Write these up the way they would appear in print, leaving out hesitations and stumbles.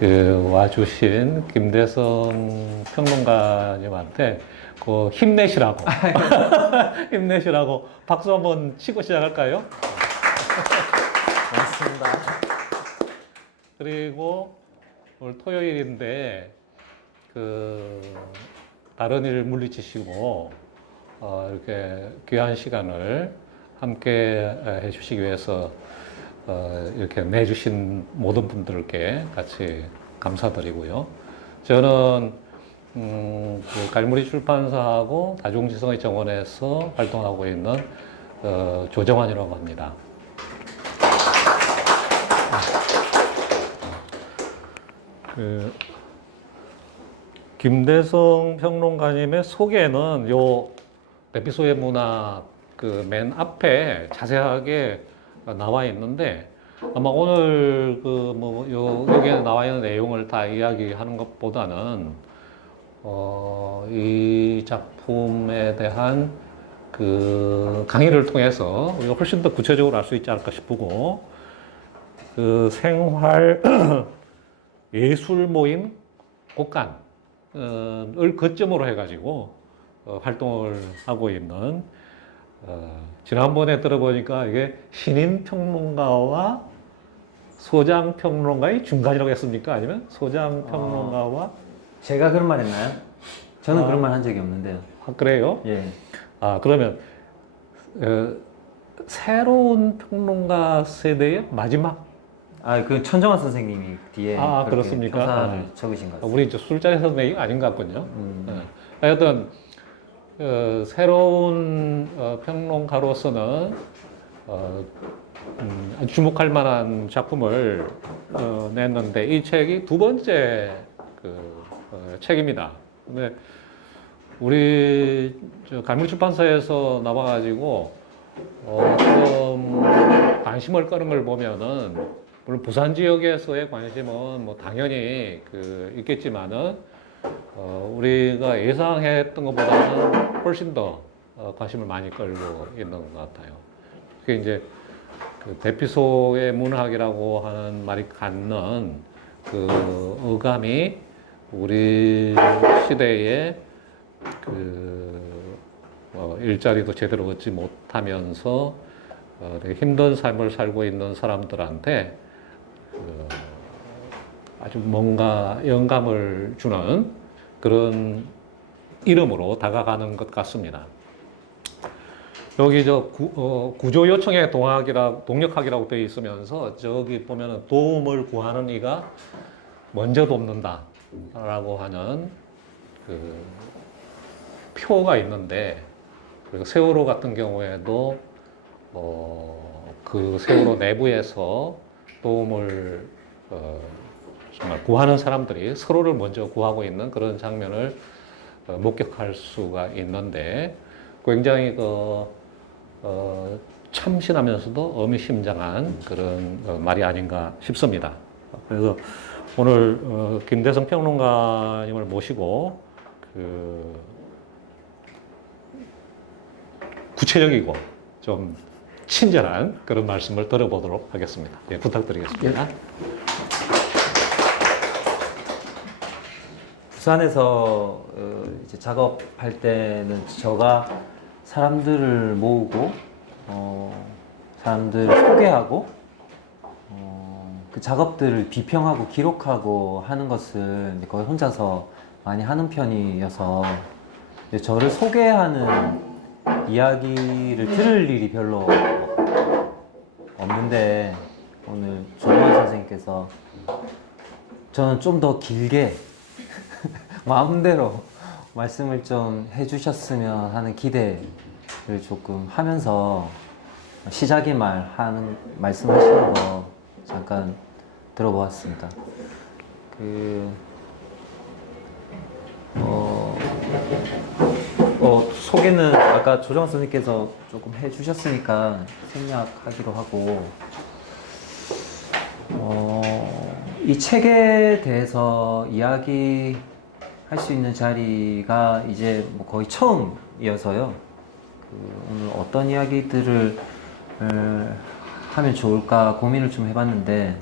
와주신 김대성 평론가님한테 힘내시라고 힘내시라고 박수 한번 치고 시작할까요? 고맙습니다. 그리고 오늘 토요일인데 다른 일 물리치시고 이렇게 귀한 시간을 함께 해주시기 위해서 이렇게 내주신 모든 분들께 같이 감사드리고요. 저는 갈무리 출판사하고 다중지성의 정원에서 활동하고 있는 조정환이라고 합니다. 김대성 평론가님의 소개는 요 에피소의 문학 맨 앞에 자세하게 나와 있는데 아마 오늘 여기에 나와 있는 내용을 다 이야기하는 것보다는 이 작품에 대한 강의를 통해서 우리가 훨씬 더 구체적으로 알 수 있지 않을까 싶고 생활 예술 모임 곡간을 거점으로 해가지고 활동을 하고 있는 지난번에 들어보니까 이게 신인 평론가와 소장 평론가의 중간이라고 했습니까? 아니면 소장 평론가와 제가 그런 말 했나요? 저는 그런 말 한 적이 없는데요. 그래요? 예. 그러면 새로운 평론가 세대의 마지막 그 천정환 선생님이 뒤에 그렇습니까? 표사를 적으신 것 같습니다. 우리 술자리에서 얘기가 아닌 것 같군요. 하여튼 새로운 평론가로서는 주목할 만한 작품을 냈는데 이 책이 두 번째 책입니다. 근데 우리 갈무리 출판사에서 나와가지고 좀 관심을 끄는 걸 보면은 물론 부산 지역에서의 관심은 뭐 당연히 있겠지만은 우리가 예상했던 것보다는 훨씬 더 관심을 많이 끌고 있는 것 같아요. 그게 이제 대피소의 문학이라고 하는 말이 갖는 어감이 우리 시대에 일자리도 제대로 얻지 못하면서 되게 힘든 삶을 살고 있는 사람들한테 아주 뭔가 영감을 주는 그런 이름으로 다가가는 것 같습니다. 여기 구조 요청의 동력학이라고 되어 있으면서 저기 보면은 도움을 구하는 이가 먼저 돕는다 라고 하는 표가 있는데 그리고 세월호 같은 경우에도 세월호 내부에서 도움을 정말 구하는 사람들이 서로를 먼저 구하고 있는 그런 장면을 목격할 수가 있는데 굉장히 참신하면서도 의미심장한 그런 말이 아닌가 싶습니다. 그래서 오늘 김대성 평론가님을 모시고 구체적이고 좀 친절한 그런 말씀을 들어보도록 하겠습니다. 예, 부탁드리겠습니다. 부산에서 이제 작업할 때는 제가 사람들을 모으고 사람들을 소개하고 그 작업들을 비평하고 기록하고 하는 것을 이제 거의 혼자서 많이 하는 편이어서 저를 소개하는 이야기를 들을 일이 별로 없는데 오늘 조정환 선생님께서 저는 좀 더 길게 마음대로 말씀을 좀 해주셨으면 하는 기대를 조금 하면서 시작의 말씀하시는 거 잠깐 들어보았습니다. 소개는 아까 조정환 선생님께서 조금 해주셨으니까 생략하기로 하고 이 책에 대해서 이야기할 수 있는 자리가 이제 뭐 거의 처음이어서요. 오늘 어떤 이야기들을 하면 좋을까 고민을 좀 해봤는데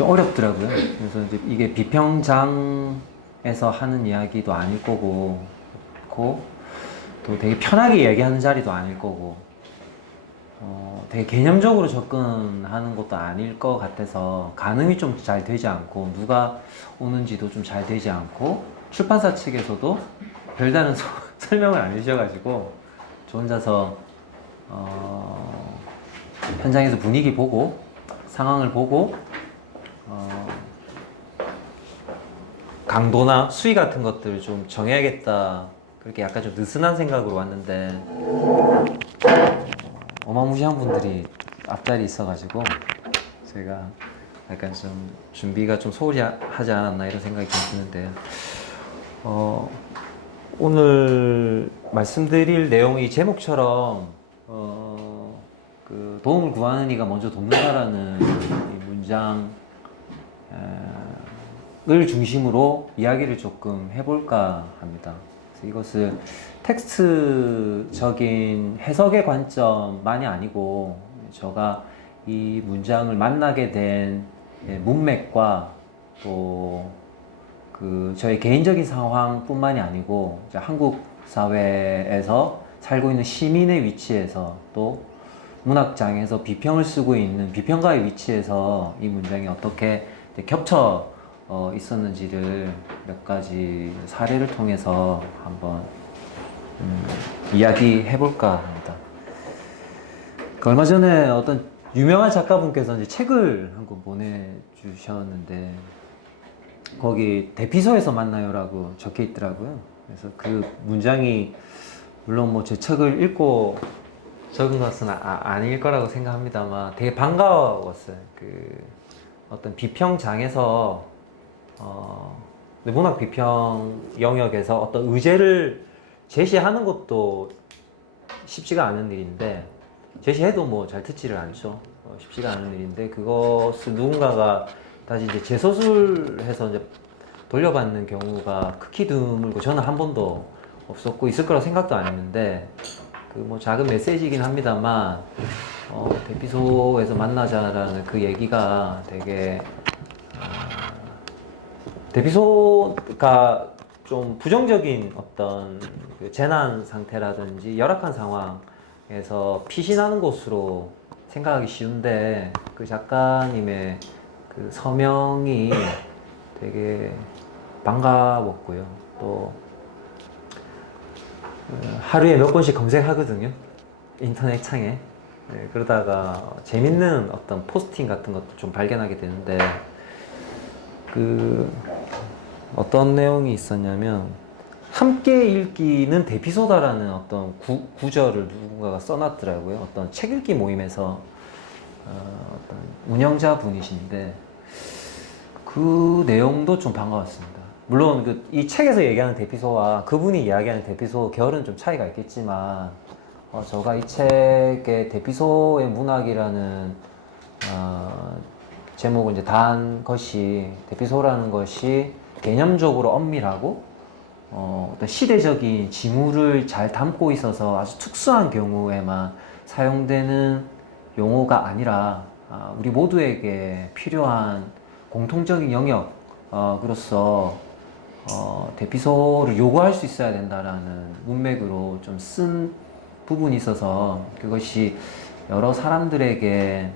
좀 어렵더라고요. 그래서 이제 이게 비평장에서 하는 이야기도 아닐 거고, 또 되게 편하게 얘기하는 자리도 아닐 거고, 되게 개념적으로 접근하는 것도 아닐 것 같아서 가늠이 좀 잘 되지 않고, 누가 오는지도 좀 잘 되지 않고, 출판사 측에서도 별다른 설명을 안 해주셔가지고, 저 혼자서 현장에서 분위기 보고 상황을 보고 강도나 수위 같은 것들을 좀 정해야겠다, 그렇게 약간 좀 느슨한 생각으로 왔는데 어마무시한 분들이 앞자리에 있어가지고 제가 약간 좀 준비가 좀 소홀히 하지 않았나 이런 생각이 좀 드는데, 오늘 말씀드릴 내용이 제목처럼 그 도움을 구하는 이가 먼저 돕는다라는 이 문장을 중심으로 이야기를 조금 해볼까 합니다. 그래서 이것을 텍스트적인 해석의 관점만이 아니고, 제가 이 문장을 만나게 된 문맥과 또 그 저의 개인적인 상황뿐만이 아니고, 한국 사회에서 살고 있는 시민의 위치에서, 또 문학장에서 비평을 쓰고 있는 비평가의 위치에서 이 문장이 어떻게 겹쳐 있었는지를 몇 가지 사례를 통해서 한번 이야기해 볼까 합니다. 얼마 전에 어떤 유명한 작가분께서 이제 책을 한 권 보내주셨는데, 거기 대피소에서 만나요라고 적혀 있더라고요. 그래서 그 문장이 물론 뭐 제 책을 읽고 적은 것은 아닐 거라고 생각합니다만 되게 반가웠어요. 그 어떤 비평장에서 문학 비평 영역에서 어떤 의제를 제시하는 것도 쉽지가 않은 일인데, 제시해도 뭐 잘 듣지를 않죠. 쉽지가 않은 일인데, 그것을 누군가가 다시 이제 재소술해서 이제 돌려받는 경우가 극히 드물고, 저는 한 번도 없었고 있을 거라고 생각도 안 했는데, 그 뭐 작은 메시지이긴 합니다만 대피소에서 만나자라는 그 얘기가 되게 대피소가 좀 부정적인 어떤 그 재난 상태라든지 열악한 상황에서 피신하는 곳으로 생각하기 쉬운데, 그 작가님의 그 서명이 되게 반가웠고요. 또 하루에 몇 번씩 검색하거든요, 인터넷 창에. 네, 그러다가 재밌는 어떤 포스팅 같은 것도 좀 발견하게 되는데, 그 어떤 내용이 있었냐면, 함께 읽기는 대피소다라는 어떤 구절을 누군가가 써놨더라고요. 어떤 책 읽기 모임에서 어떤 운영자 분이신데, 그 내용도 좀 반가웠습니다. 물론 이 책에서 얘기하는 대피소와 그분이 이야기하는 대피소 결은 좀 차이가 있겠지만, 제가 이 책의 대피소의 문학이라는 제목을 이제 단 것이, 대피소라는 것이 개념적으로 엄밀하고 어떤 시대적인 징후를 잘 담고 있어서 아주 특수한 경우에만 사용되는 용어가 아니라 우리 모두에게 필요한 공통적인 영역으로서 대피소를 요구할 수 있어야 된다라는 문맥으로 좀 쓴 부분이 있어서, 그것이 여러 사람들에게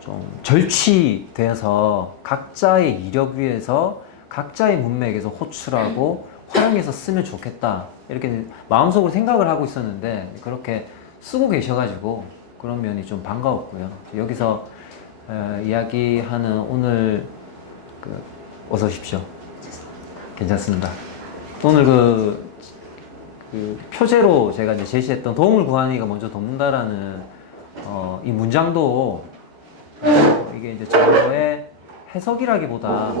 좀 절취되어서 각자의 이력 위에서 각자의 문맥에서 호출하고 활용해서 쓰면 좋겠다, 이렇게 마음속으로 생각을 하고 있었는데, 그렇게 쓰고 계셔가지고 그런 면이 좀 반가웠고요. 여기서 이야기하는 오늘 어서 오십시오. 괜찮습니다. 오늘 그 표제로 제가 이제 제시했던 도움을 구하는 이가 먼저 돕는다라는 이 문장도 이게 이제 저의 해석이라기보다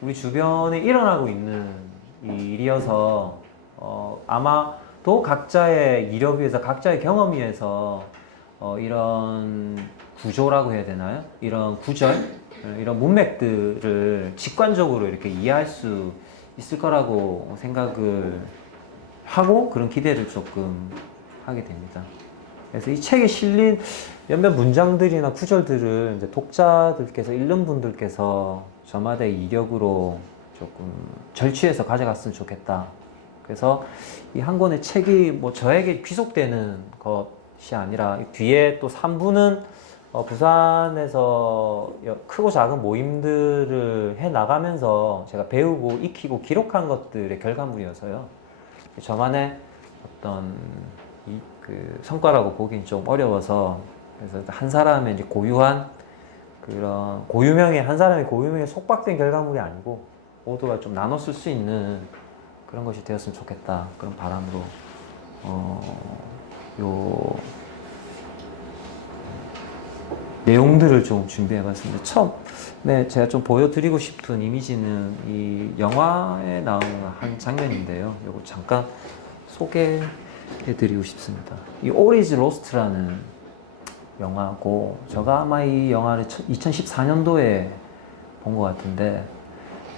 우리 주변에 일어나고 있는 이 일이어서 아마도 각자의 이력 위에서 각자의 경험 위에서 이런 구조라고 해야 되나요? 이런 구절, 이런 문맥들을 직관적으로 이렇게 이해할 수 있을 거라고 생각을 하고 그런 기대를 조금 하게 됩니다. 그래서 이 책에 실린 몇몇 문장들이나 구절들을 이제 독자들께서, 읽는 분들께서 저마다의 이력으로 조금 절취해서 가져갔으면 좋겠다. 그래서 이 한 권의 책이 뭐 저에게 귀속되는 것이 아니라 뒤에 또 3부는 부산에서 크고 작은 모임들을 해 나가면서 제가 배우고 익히고 기록한 것들의 결과물이어서요. 저만의 어떤 그 성과라고 보기는 좀 어려워서, 그래서 한 사람의 이제 고유한 그런 고유명의, 한 사람의 고유명에 속박된 결과물이 아니고 모두가 좀 나눠 쓸 수 있는 그런 것이 되었으면 좋겠다, 그런 바람으로 요 내용들을 좀 준비해봤습니다. 처음에 제가 좀 보여드리고 싶은 이미지는 이 영화에 나오는 한 장면인데요. 이거 잠깐 소개해드리고 싶습니다. 이 All is Lost라는 영화고, 제가 아마 이 영화를 2014년도에 본 것 같은데,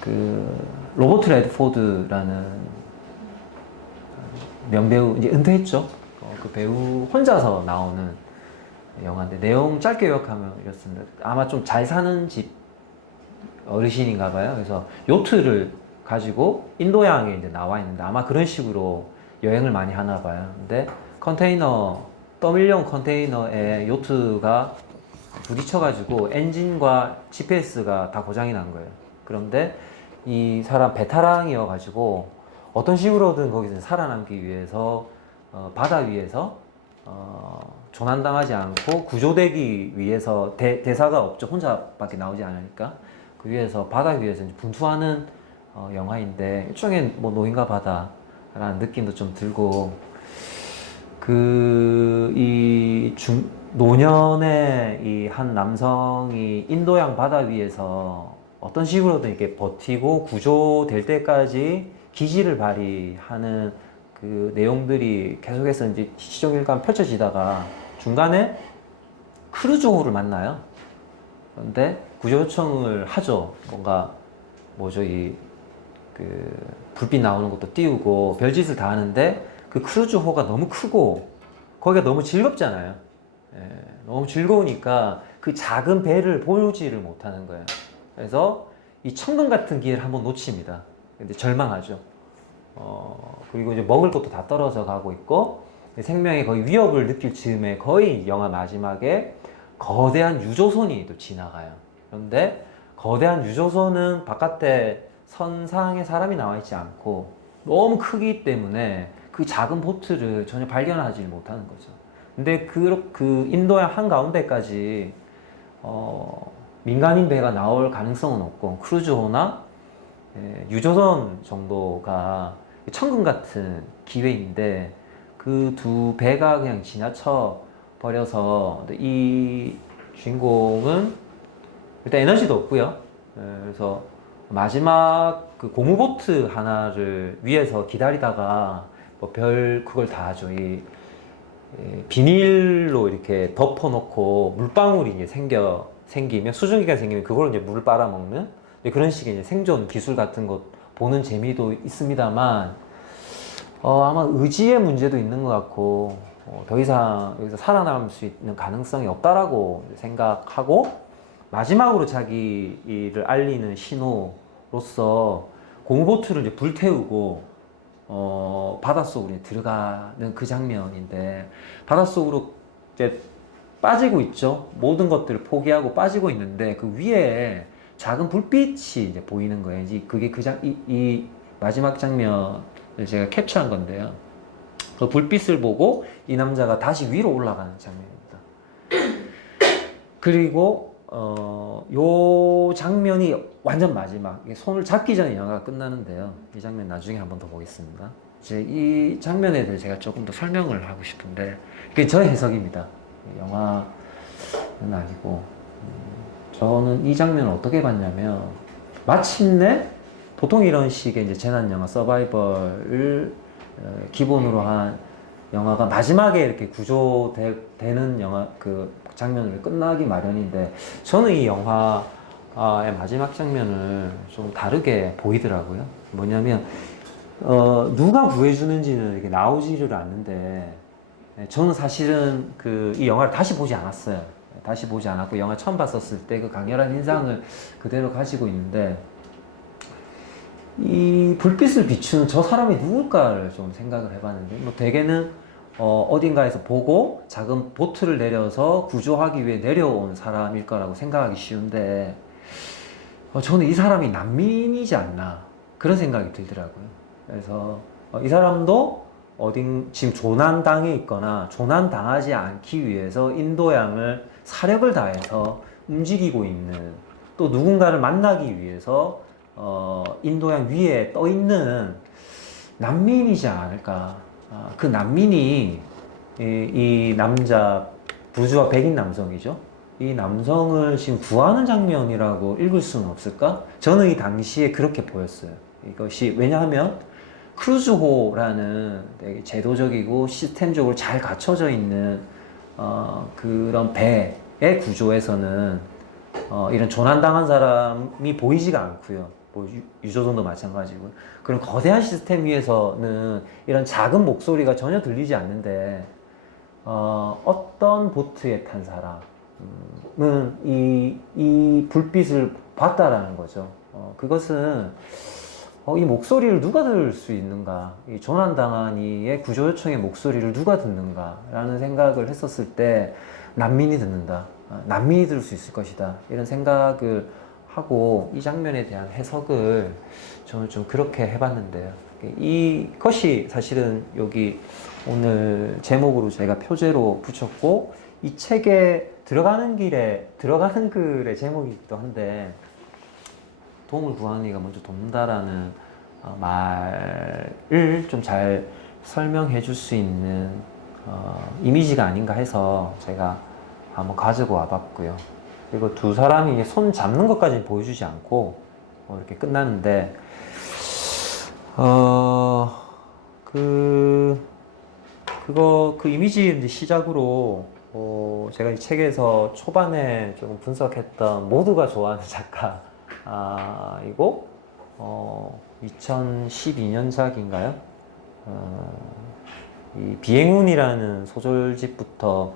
그 로버트 레드포드라는 명배우, 이제 은퇴했죠. 그 배우 혼자서 나오는 영화인데, 내용 짧게 요약하면 이렇습니다. 아마 좀 잘 사는 집 어르신인가 봐요. 그래서 요트를 가지고 인도양에 이제 나와 있는데, 아마 그런 식으로 여행을 많이 하나 봐요. 근데 떠밀려온 컨테이너에 요트가 부딪혀가지고 엔진과 GPS가 다 고장이 난 거예요. 그런데 이 사람 베테랑이어가지고 어떤 식으로든 거기서 살아남기 위해서 바다 위에서 조난당하지 않고 구조되기 위해서 대사가 없죠. 혼자밖에 나오지 않으니까 그 위에서 바다 위에서 이제 분투하는 영화인데, 일종의 뭐 노인과 바다라는 느낌도 좀 들고, 노년의 이 한 남성이 인도양 바다 위에서 어떤 식으로든 이렇게 버티고 구조될 때까지 기지를 발휘하는 그 내용들이 계속해서 이제 시종일관 펼쳐지다가 중간에 크루즈호를 만나요. 그런데 구조 요청을 하죠. 뭐죠, 불빛 나오는 것도 띄우고 별짓을 다 하는데, 그 크루즈호가 너무 크고 거기가 너무 즐겁잖아요. 예, 너무 즐거우니까 그 작은 배를 보지를 못하는 거예요. 그래서 이 천금 같은 기회를 한번 놓칩니다. 근데 절망하죠. 그리고 이제 먹을 것도 다 떨어져 가고 있고, 생명에 거의 위협을 느낄 즈음에 거의 영화 마지막에 거대한 유조선이 또 지나가요. 그런데 거대한 유조선은 바깥에 선상에 사람이 나와 있지 않고 너무 크기 때문에 그 작은 보트를 전혀 발견하지 못하는 거죠. 근데 그 인도양 한가운데까지 민간인 배가 나올 가능성은 없고, 크루즈호나 유조선 정도가 천금 같은 기회인데, 그 두 배가 그냥 지나쳐 버려서 이 주인공은 일단 에너지도 없고요. 그래서 마지막 그 고무보트 하나를 위해서 기다리다가 뭐 그걸 다 하죠. 비닐로 이렇게 덮어놓고 물방울이 이제 생기면, 수증기가 생기면 그걸 이제 물을 빨아먹는 그런 식의 이제 생존 기술 같은 것 보는 재미도 있습니다만, 아마 의지의 문제도 있는 것 같고, 더 이상 여기서 살아남을 수 있는 가능성이 없다라고 생각하고, 마지막으로 자기를 알리는 신호로서 고무보트를 이제 불태우고 바닷속으로 이제 들어가는 그 장면인데, 바닷속으로 이제 빠지고 있죠. 모든 것들을 포기하고 빠지고 있는데, 그 위에 작은 불빛이 이제 보이는 거예요. 이제 그게 이 마지막 장면을 제가 캡처한 건데요. 그 불빛을 보고 이 남자가 다시 위로 올라가는 장면입니다. 그리고 요 장면이 완전 마지막, 손을 잡기 전에 영화가 끝나는데요. 이 장면 나중에 한번 더 보겠습니다. 이제 이 장면에 대해 제가 조금 더 설명을 하고 싶은데, 그게 저의 해석입니다. 영화는 아니고, 저는 이 장면을 어떻게 봤냐면, 마침내 보통 이런 식의 이제 재난 영화, 서바이벌을 기본으로 한 영화가 마지막에 이렇게 구조되는 영화 그 장면으로 끝나기 마련인데, 저는 이 영화의 마지막 장면을 좀 다르게 보이더라고요. 뭐냐면 누가 구해주는지는 이렇게 나오지를 않는데, 저는 사실은 이 영화를 다시 보지 않았어요. 다시 보지 않았고 영화 처음 봤었을 때 그 강렬한 인상을 그대로 가지고 있는데 이 불빛을 비추는 저 사람이 누굴까를 좀 생각을 해봤는데 뭐 대개는 어딘가에서 보고 작은 보트를 내려서 구조하기 위해 내려온 사람일 거라고 생각하기 쉬운데 저는 이 사람이 난민이지 않나 그런 생각이 들더라고요. 그래서 이 사람도 지금 조난당해 있거나 조난당하지 않기 위해서 인도양을 사력을 다해서 움직이고 있는 또 누군가를 만나기 위해서 인도양 위에 떠 있는 난민이지 않을까. 그 난민이 이 남자 부주와 백인 남성이죠. 이 남성을 지금 구하는 장면이라고 읽을 수는 없을까? 저는 이 당시에 그렇게 보였어요. 이것이 왜냐하면 크루즈호라는 되게 제도적이고 시스템적으로 잘 갖춰져 있는 그런 배의 구조에서는 이런 조난당한 사람이 보이지가 않고요. 뭐 유조선도 마찬가지고 그런 거대한 시스템 위에서는 이런 작은 목소리가 전혀 들리지 않는데 어떤 보트에 탄 사람은 이 불빛을 봤다라는 거죠. 그것은 이 목소리를 누가 들을 수 있는가? 이 조난당한 이의 구조 요청의 목소리를 누가 듣는가? 라는 생각을 했었을 때 난민이 듣는다. 난민이 들을 수 있을 것이다. 이런 생각을 하고 이 장면에 대한 해석을 저는 좀 그렇게 해봤는데요. 이것이 사실은 여기 오늘 제목으로 제가 표제로 붙였고 이 책에 들어가는 글의 제목이기도 한데 도움을 구하는 이가 먼저 돕는다라는 말을 좀 잘 설명해 줄 수 있는 이미지가 아닌가 해서 제가 한번 가지고 와봤고요. 그리고 두 사람이 손 잡는 것까지는 보여주지 않고 이렇게 끝났는데 그 이미지 이제 시작으로 제가 이 책에서 초반에 조금 분석했던 모두가 좋아하는 작가이고 2012년작인가요? 이 비행운이라는 소설집부터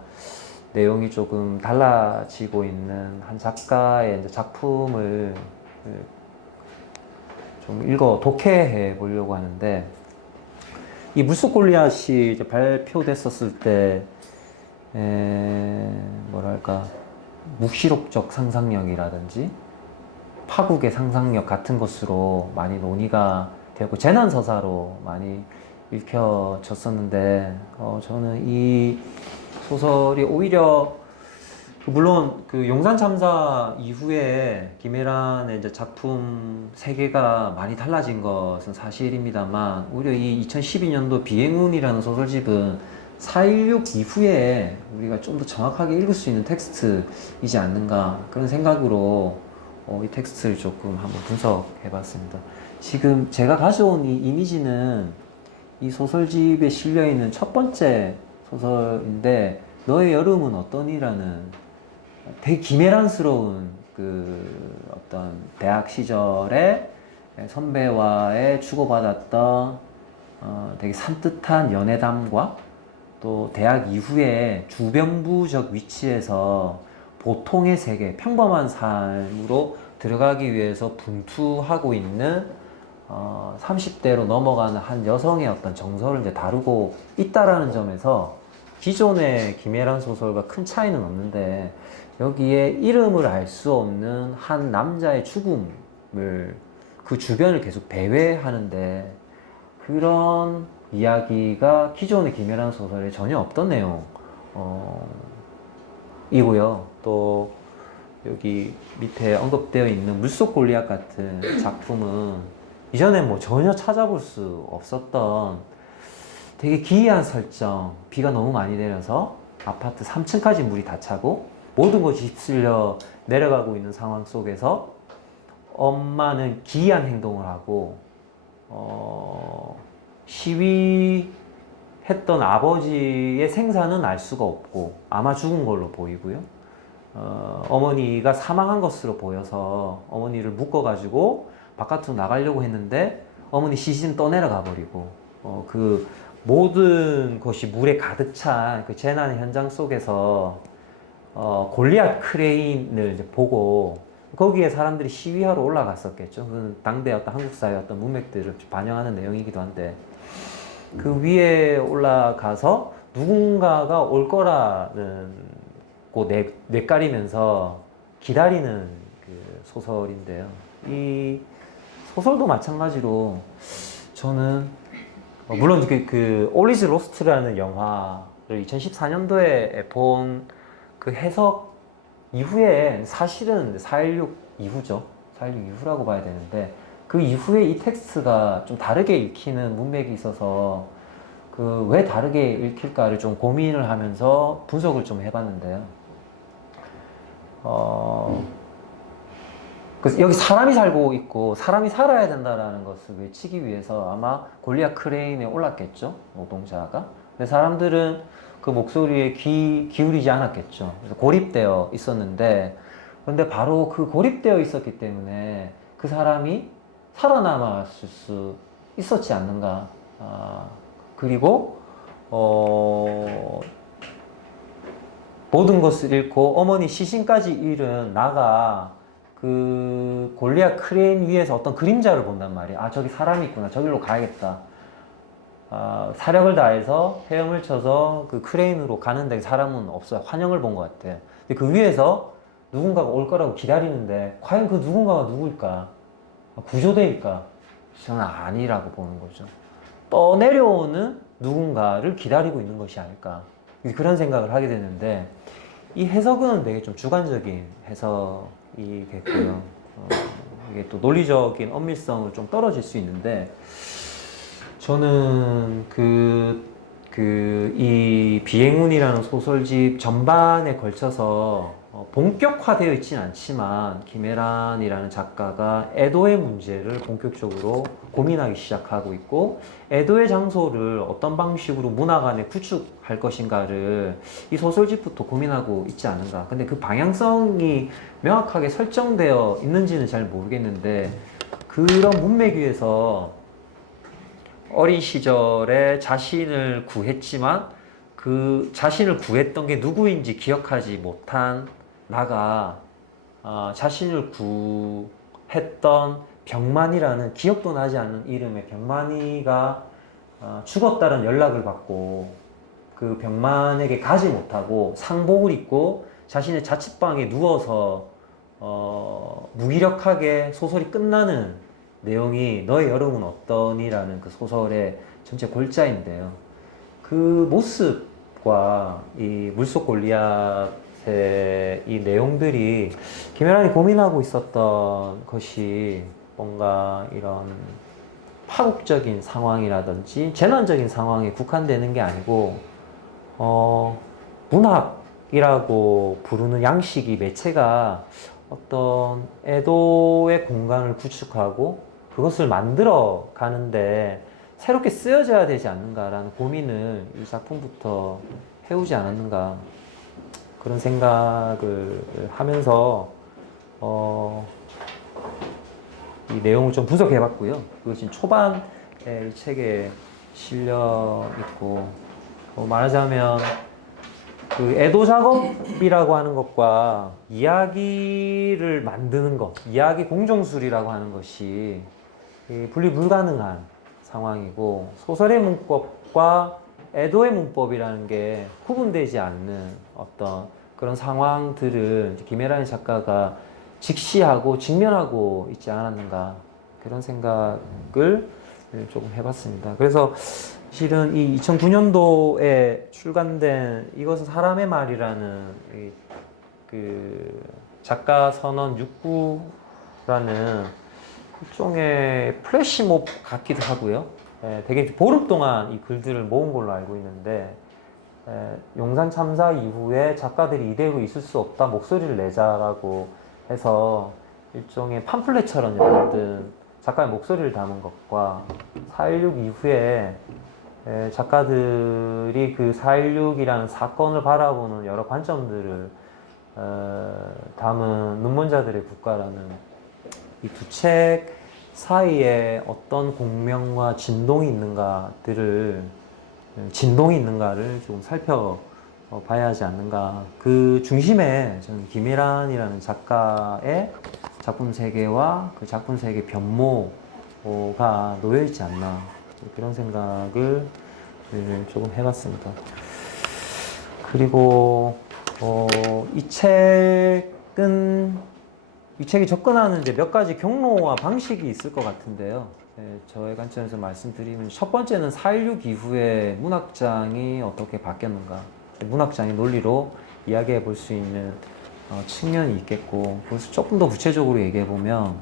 내용이 조금 달라지고 있는 한 작가의 이제 작품을 좀 독해해 보려고 하는데 이 물속 골리앗이 이제 발표됐었을 때 뭐랄까 묵시록적 상상력이라든지 파국의 상상력 같은 것으로 많이 논의가 되었고 재난서사로 많이 읽혀졌었는데 저는 이 소설이 오히려 물론 그 용산 참사 이후에 김혜란의 이제 작품 세계가 많이 달라진 것은 사실입니다만 오히려 이 2012년도 비행운이라는 소설집은 4.16 이후에 우리가 좀 더 정확하게 읽을 수 있는 텍스트이지 않는가 그런 생각으로 이 텍스트를 조금 한번 분석해 봤습니다. 지금 제가 가져온 이 이미지는 이 소설집에 실려있는 첫 번째 소설인데 너의 여름은 어떠니라는 되게 기메란스러운 어떤 대학 시절에 선배와의 주고받았던 되게 산뜻한 연애담과 또 대학 이후에 주변부적 위치에서 보통의 세계, 평범한 삶으로 들어가기 위해서 분투하고 있는 30대로 넘어가는 한 여성의 어떤 정서를 이제 다루고 있다라는 점에서 기존의 김혜란 소설과 큰 차이는 없는데 여기에 이름을 알 수 없는 한 남자의 죽음을 그 주변을 계속 배회하는데 그런 이야기가 기존의 김혜란 소설에 전혀 없던 내용 이고요. 또 여기 밑에 언급되어 있는 물속 골리앗 같은 작품은 이전에 뭐 전혀 찾아볼 수 없었던 되게 기이한 설정, 비가 너무 많이 내려서 아파트 3층까지 물이 다 차고 모든 것이 휩쓸려 내려가고 있는 상황 속에서 엄마는 기이한 행동을 하고 시위했던 아버지의 생사는 알 수가 없고 아마 죽은 걸로 보이고요. 어머니가 사망한 것으로 보여서 어머니를 묶어가지고 바깥으로 나가려고 했는데 어머니 시신 떠내려가 버리고 그 모든 것이 물에 가득 찬 그 재난 현장 속에서 골리앗 크레인을 이제 보고 거기에 사람들이 시위하러 올라갔었겠죠. 그건 당대 어떤 한국 사회 어떤 문맥들을 반영하는 내용이기도 한데 그 위에 올라가서 누군가가 올 거라는 고 뇌까리면서 기다리는 그 소설인데요. 이 소설도 마찬가지로 저는 물론 그 올리즈 로스트라는 영화를 2014년도에 본 그 해석 이후에 사실은 4.16 이후죠. 4.16 이후라고 봐야 되는데 그 이후에 이 텍스트가 좀 다르게 읽히는 문맥이 있어서 그 왜 다르게 읽힐까를 좀 고민을 하면서 분석을 좀 해봤는데요. 그래서 여기 사람이 살고 있고 사람이 살아야 된다라는 것을 외치기 위해서 아마 골리앗 크레인에 올랐겠죠, 노동자가. 근데 사람들은 그 목소리에 기울이지 않았겠죠. 그래서 고립되어 있었는데, 그런데 바로 그 고립되어 있었기 때문에 그 사람이 살아남았을 수 있었지 않는가. 그리고 모든 것을 잃고 어머니 시신까지 잃은 나가 그 골리앗 크레인 위에서 어떤 그림자를 본단 말이야. 아, 저기 사람이 있구나. 저기로 가야겠다. 사력을 다해서 헤엄을 쳐서 그 크레인으로 가는데 사람은 없어요. 환영을 본 것 같아. 근데 그 위에서 누군가가 올 거라고 기다리는데 과연 그 누군가가 누굴까? 구조대일까? 저는 아니라고 보는 거죠. 떠내려오는 누군가를 기다리고 있는 것이 아닐까. 그런 생각을 하게 되는데 이 해석은 되게 좀 주관적인 해석이 됐고요. 이게 또 논리적인 엄밀성을 좀 떨어질 수 있는데 저는 이 비행운이라는 소설집 전반에 걸쳐서 본격화되어 있지는 않지만 김애란이라는 작가가 애도의 문제를 본격적으로 고민하기 시작하고 있고 애도의 장소를 어떤 방식으로 문학 안에 구축할 것인가를 이 소설집부터 고민하고 있지 않은가. 근데 그 방향성이 명확하게 설정되어 있는지는 잘 모르겠는데 그런 문맥 위에서 어린 시절에 자신을 구했지만 그 자신을 구했던 게 누구인지 기억하지 못한 나가 자신을 구했던 병만이라는 기억도 나지 않는 이름의 병만이가 죽었다는 연락을 받고 그 병만에게 가지 못하고 상복을 입고 자신의 자취방에 누워서 무기력하게 소설이 끝나는 내용이 너의 여름은 어떠니라는 그 소설의 전체 골자인데요. 그 모습과 이 물속 골리앗의 이 내용들이 김애란이 고민하고 있었던 것이 뭔가 이런 파국적인 상황이라든지 재난적인 상황에 국한되는 게 아니고 문학이라고 부르는 양식이 매체가 어떤 애도의 공간을 구축하고 그것을 만들어 가는데 새롭게 쓰여져야 되지 않는가라는 고민을 이 작품부터 해오지 않았는가 그런 생각을 하면서 이 내용을 좀 분석해 봤고요. 그것이 초반에 이 책에 실려 있고 말하자면 그 애도 작업이라고 하는 것과 이야기를 만드는 것, 이야기 공정술이라고 하는 것이 분리 불가능한 상황이고 소설의 문법과 애도의 문법이라는 게 구분되지 않는 어떤 그런 상황들을 김애란 작가가 직시하고 직면하고 있지 않았는가 그런 생각을 조금 해봤습니다. 그래서 실은 이 2009년도에 출간된 이것은 사람의 말이라는 그 작가 선언 6구라는 일종의 플래시몹 같기도 하고요. 되게 보름 동안 이 글들을 모은 걸로 알고 있는데 용산 참사 이후에 작가들이 이대로 있을 수 없다 목소리를 내자라고 해서 일종의 팜플렛처럼 만든 작가의 목소리를 담은 것과 4.16 이후에 작가들이 그 4.16이라는 사건을 바라보는 여러 관점들을 담은 눈먼자들의 국가라는 이 두 책 사이에 어떤 공명과 진동이 있는가들을 진동이 있는가를 좀 살펴봐야 하지 않는가. 그 중심에 저는 김혜란이라는 작가의 작품 세계와 그 작품 세계 변모가 놓여 있지 않나, 그런 생각을 조금 해봤습니다. 그리고 이 책이 접근하는 이제 몇 가지 경로와 방식이 있을 것 같은데요. 저의 관점에서 말씀드리면, 첫 번째는 4.16 이후에 문학장이 어떻게 바뀌었는가, 문학장의 논리로 이야기해 볼 수 있는 측면이 있겠고, 그래서 조금 더 구체적으로 얘기해 보면,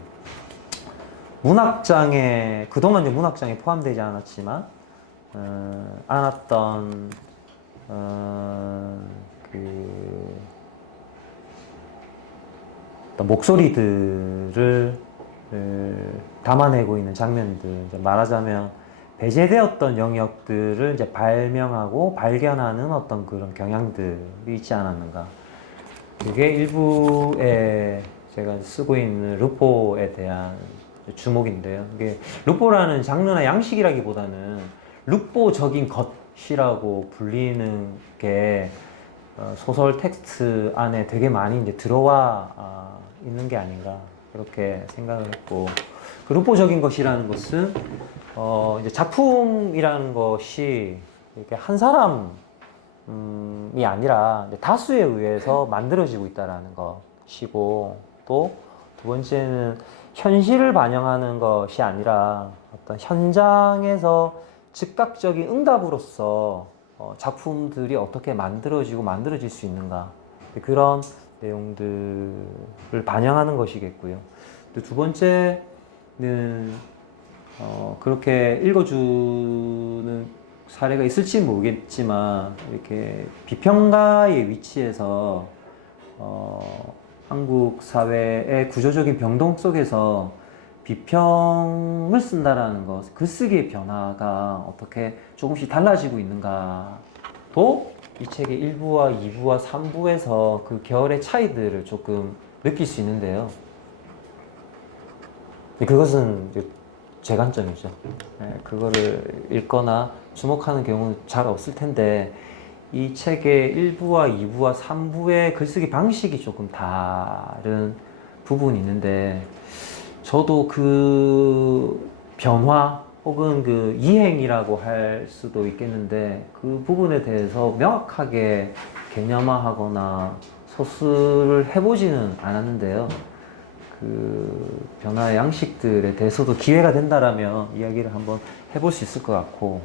문학장에 그동안 이제 문학장에 포함되지 않았지만 않았던 어떤 목소리들을 담아내고 있는 장면들, 이제 말하자면 배제되었던 영역들을 이제 발명하고 발견하는 어떤 그런 경향들이 있지 않았는가. 그게 일부에 제가 쓰고 있는 르포에 대한 주목인데요. 이게 르포라는 장르나 양식이라기보다는 르포적인 것이라고 불리는 게 소설 텍스트 안에 되게 많이 이제 들어와 있는 게 아닌가, 그렇게 생각을 했고, 그 르포적인 것이라는 것은 이제 작품이라는 것이 이렇게 한 사람이 아니라 다수에 의해서 만들어지고 있다라는 것이고, 또 두 번째는 현실을 반영하는 것이 아니라 어떤 현장에서 즉각적인 응답으로서 작품들이 어떻게 만들어질 수 있는가, 그런 내용들을 반영하는 것이겠고요. 또 두 번째는 그렇게 읽어주는 사례가 있을지 모르겠지만, 이렇게 비평가의 위치에서 한국 사회의 구조적인 병동 속에서 비평을 쓴다라는 것, 글쓰기의 변화가 어떻게 조금씩 달라지고 있는가도 이 책의 1부와 2부와 3부에서 그 결의 차이들을 조금 느낄 수 있는데요. 그것은 이제 제 관점이죠. 그거를 읽거나 주목하는 경우는 잘 없을 텐데, 이 책의 1부와 2부와 3부의 글쓰기 방식이 조금 다른 부분이 있는데, 저도 그 변화 혹은 그 이행이라고 할 수도 있겠는데, 그 부분에 대해서 명확하게 개념화하거나 소스를 해보지는 않았는데요. 그 변화의 양식들에 대해서도 기회가 된다라면 이야기를 한번 해볼 수 있을 것 같고,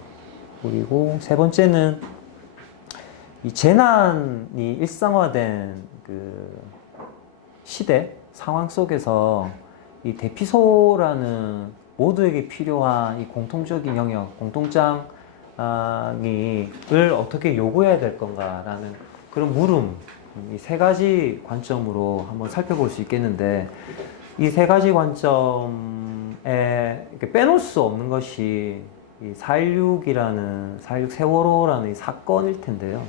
그리고 세 번째는 이 재난이 일상화된 그 시대 상황 속에서 이 대피소라는 모두에게 필요한 이 공통적인 영역, 공통장을 어떻게 요구해야 될 건가라는 그런 물음, 이 세 가지 관점으로 한번 살펴볼 수 있겠는데, 이 세 가지 관점에 빼놓을 수 없는 것이 이 4.16 세월호라는 이 사건일 텐데요.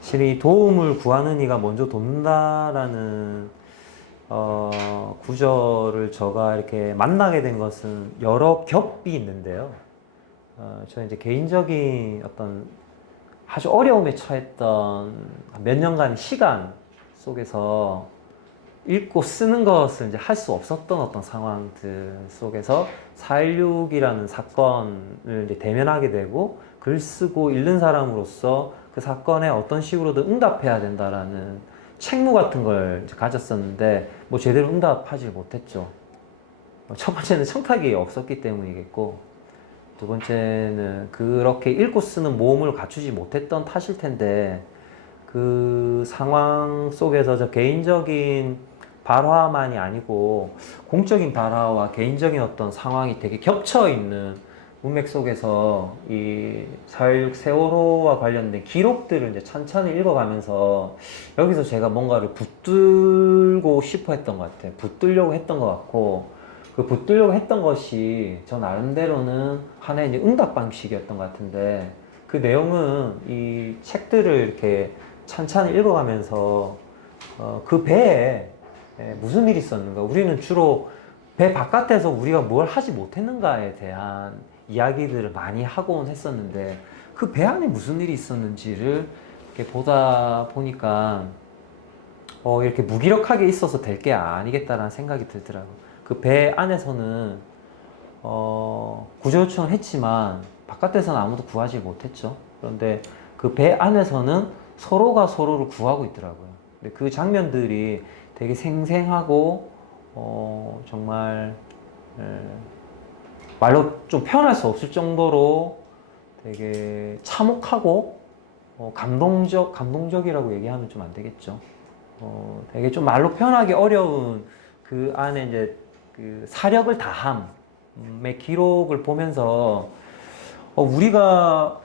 실은 이 도움을 구하는 이가 먼저 돕는다라는 구절을 제가 이렇게 만나게 된 것은 여러 겹이 있는데요. 저는 이제 개인적인 어떤 아주 어려움에 처했던 몇 년간 시간 속에서 읽고 쓰는 것을 이제 할 수 없었던 어떤 상황들 속에서 4.16이라는 사건을 이제 대면하게 되고, 글 쓰고 읽는 사람으로서 그 사건에 어떤 식으로든 응답해야 된다라는 책무 같은 걸 이제 가졌었는데, 뭐 제대로 응답하지 못했죠. 첫 번째는 청탁이 없었기 때문이겠고, 두 번째는 그렇게 읽고 쓰는 모험을 갖추지 못했던 탓일 텐데, 그 상황 속에서 저 개인적인 발화만이 아니고 공적인 발화와 개인적인 어떤 상황이 되게 겹쳐 있는 문맥 속에서 이 4.16 세월호와 관련된 기록들을 이제 천천히 읽어가면서 여기서 제가 뭔가를 붙들고 싶어 했던 것 같아요. 붙들려고 했던 것 같고, 그 붙들려고 했던 것이 저 나름대로는 하나의 이제 응답 방식이었던 것 같은데, 그 내용은 이 책들을 이렇게 찬찬히 읽어가면서 그 배에 무슨 일이 있었는가, 우리는 주로 배 바깥에서 우리가 뭘 하지 못했는가에 대한 이야기들을 많이 하곤 했었는데 그 배 안에 무슨 일이 있었는지를 이렇게 보다 보니까 이렇게 무기력하게 있어서 될 게 아니겠다라는 생각이 들더라고요. 그 배 안에서는 구조 요청을 했지만 바깥에서는 아무도 구하지 못했죠. 그런데 그 배 안에서는 서로가 서로를 구하고 있더라고요. 근데 그 장면들이 되게 생생하고 정말 말로 좀 표현할 수 없을 정도로 되게 참혹하고 감동적이라고 얘기하면 좀 안 되겠죠. 되게 좀 말로 표현하기 어려운 그 안에 이제 그 사력을 다함의 기록을 보면서 우리가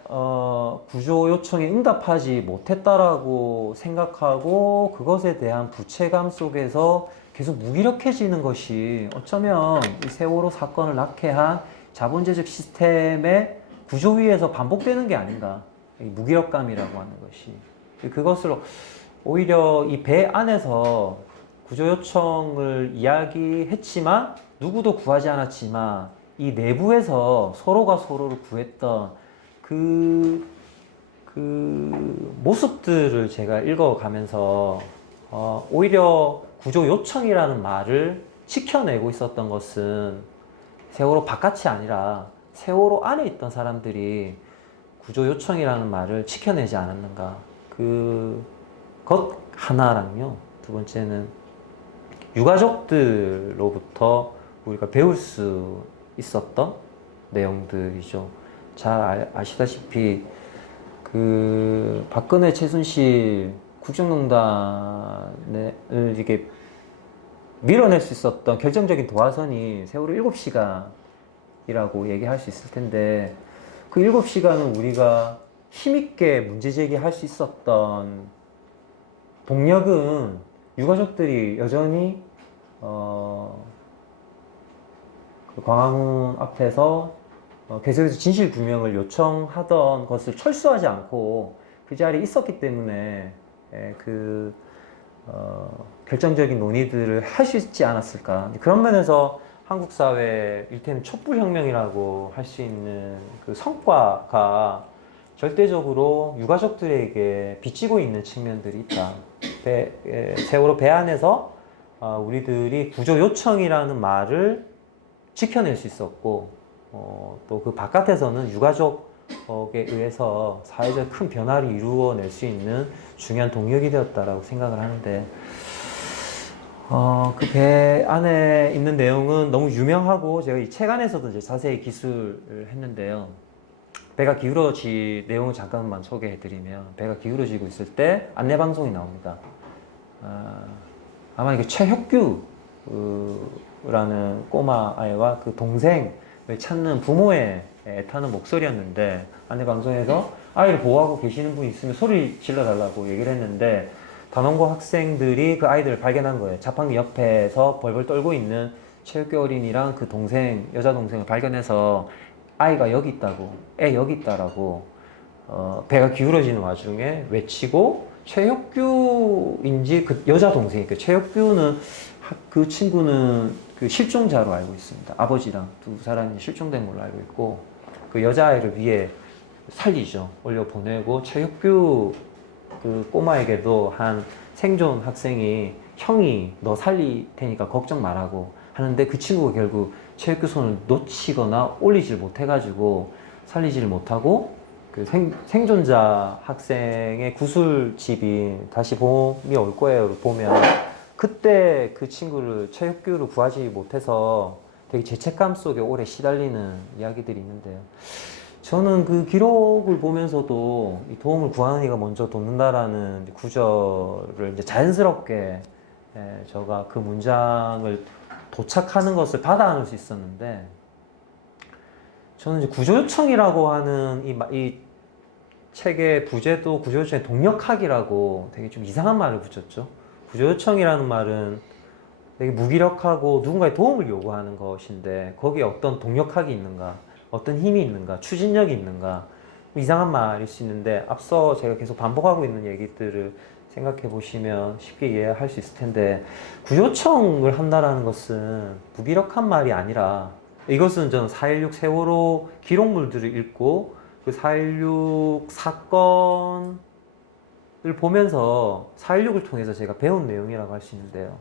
구조 요청에 응답하지 못했다라고 생각하고 그것에 대한 부채감 속에서 계속 무기력해지는 것이 어쩌면 이 세월호 사건을 낳게 한 자본주의적 시스템의 구조 위에서 반복되는 게 아닌가. 이 무기력감이라고 하는 것이. 그것을 오히려 이 배 안에서 구조 요청을 이야기했지만 누구도 구하지 않았지만 이 내부에서 서로가 서로를 구했던 그 모습들을 제가 읽어가면서 오히려 구조 요청이라는 말을 지켜내고 있었던 것은 세월호 바깥이 아니라 세월호 안에 있던 사람들이 구조 요청이라는 말을 지켜내지 않았는가. 그것 하나랑요. 두 번째는 유가족들로부터 우리가 배울 수 있었던 내용들이죠. 잘 아시다시피 그 박근혜 최순실 국정농단을 이렇게 밀어낼 수 있었던 결정적인 도화선이 세월호 7시간이라고 얘기할 수 있을 텐데 그 7시간은 우리가 힘있게 문제제기할 수 있었던 동력은 유가족들이 여전히 그 광화문 앞에서 계속해서 진실규명을 요청하던 것을 철수하지 않고 그 자리에 있었기 때문에 결정적인 논의들을 할 수 있지 않았을까. 그런 면에서 한국 사회 일테면 촛불혁명이라고 할 수 있는 그 성과가 절대적으로 유가족들에게 비치고 있는 측면들이 있다. 세월호 배 안에서 우리들이 구조 요청이라는 말을 지켜낼 수 있었고 또 그 바깥에서는 유가족에 의해서 사회적 큰 변화를 이루어낼 수 있는 중요한 동력이 되었다라고 생각을 하는데 그 배 안에 있는 내용은 너무 유명하고 제가 이 책 안에서도 이제 자세히 기술을 했는데요. 배가 내용을 잠깐만 소개해드리면 배가 기울어지고 있을 때 안내방송이 나옵니다. 아마 이게 최혁규라는 꼬마 아이와 그 동생을 찾는 부모의 애타는 목소리였는데 안내방송에서 아이를 보호하고 계시는 분이 있으면 소리 질러달라고 얘기를 했는데 단원고 학생들이 그 아이들을 발견한 거예요. 자판기 옆에서 벌벌 떨고 있는 최혁규 어린이랑 그 동생, 여자 동생을 발견해서 아이가 여기 있다고, 애 여기 있다라고 배가 기울어지는 와중에 외치고 최혁규인지 그 여자 동생이 최혁규는 그 친구는 그 실종자로 알고 있습니다. 아버지랑 두 사람이 실종된 걸로 알고 있고 그 여자아이를 위해 살리죠. 올려보내고 최혁규 그 꼬마에게도 한 생존 학생이 형이 너 살릴 테니까 걱정 말라고 하는데 그 친구가 결국 최혁규 손을 놓치거나 올리질 못해가지고 살리지를 못하고 그 생존자 학생의 구슬집이 다시 봄이 올 거예요를 보면 그때 그 친구를 최혁규를 구하지 못해서 되게 죄책감 속에 오래 시달리는 이야기들이 있는데요. 저는 그 기록을 보면서도 이 도움을 구하는 이가 먼저 돕는다라는 구절을 이제 자연스럽게 제가 그 문장을 도착하는 것을 받아안을 수 있었는데 저는 이제 구조요청이라고 하는 이 책의 부제도 구조요청의 동력학이라고 되게 좀 이상한 말을 붙였죠. 구조요청이라는 말은 되게 무기력하고 누군가의 도움을 요구하는 것인데 거기에 어떤 동력학이 있는가, 어떤 힘이 있는가, 추진력이 있는가 이상한 말일 수 있는데 앞서 제가 계속 반복하고 있는 얘기들을 생각해 보시면 쉽게 이해할 수 있을 텐데 구조요청을 한다라는 것은 무기력한 말이 아니라 이것은 저는 4.16 세월호 기록물들을 읽고 그 4.16 사건을 보면서 4.16을 통해서 제가 배운 내용이라고 할 수 있는데요.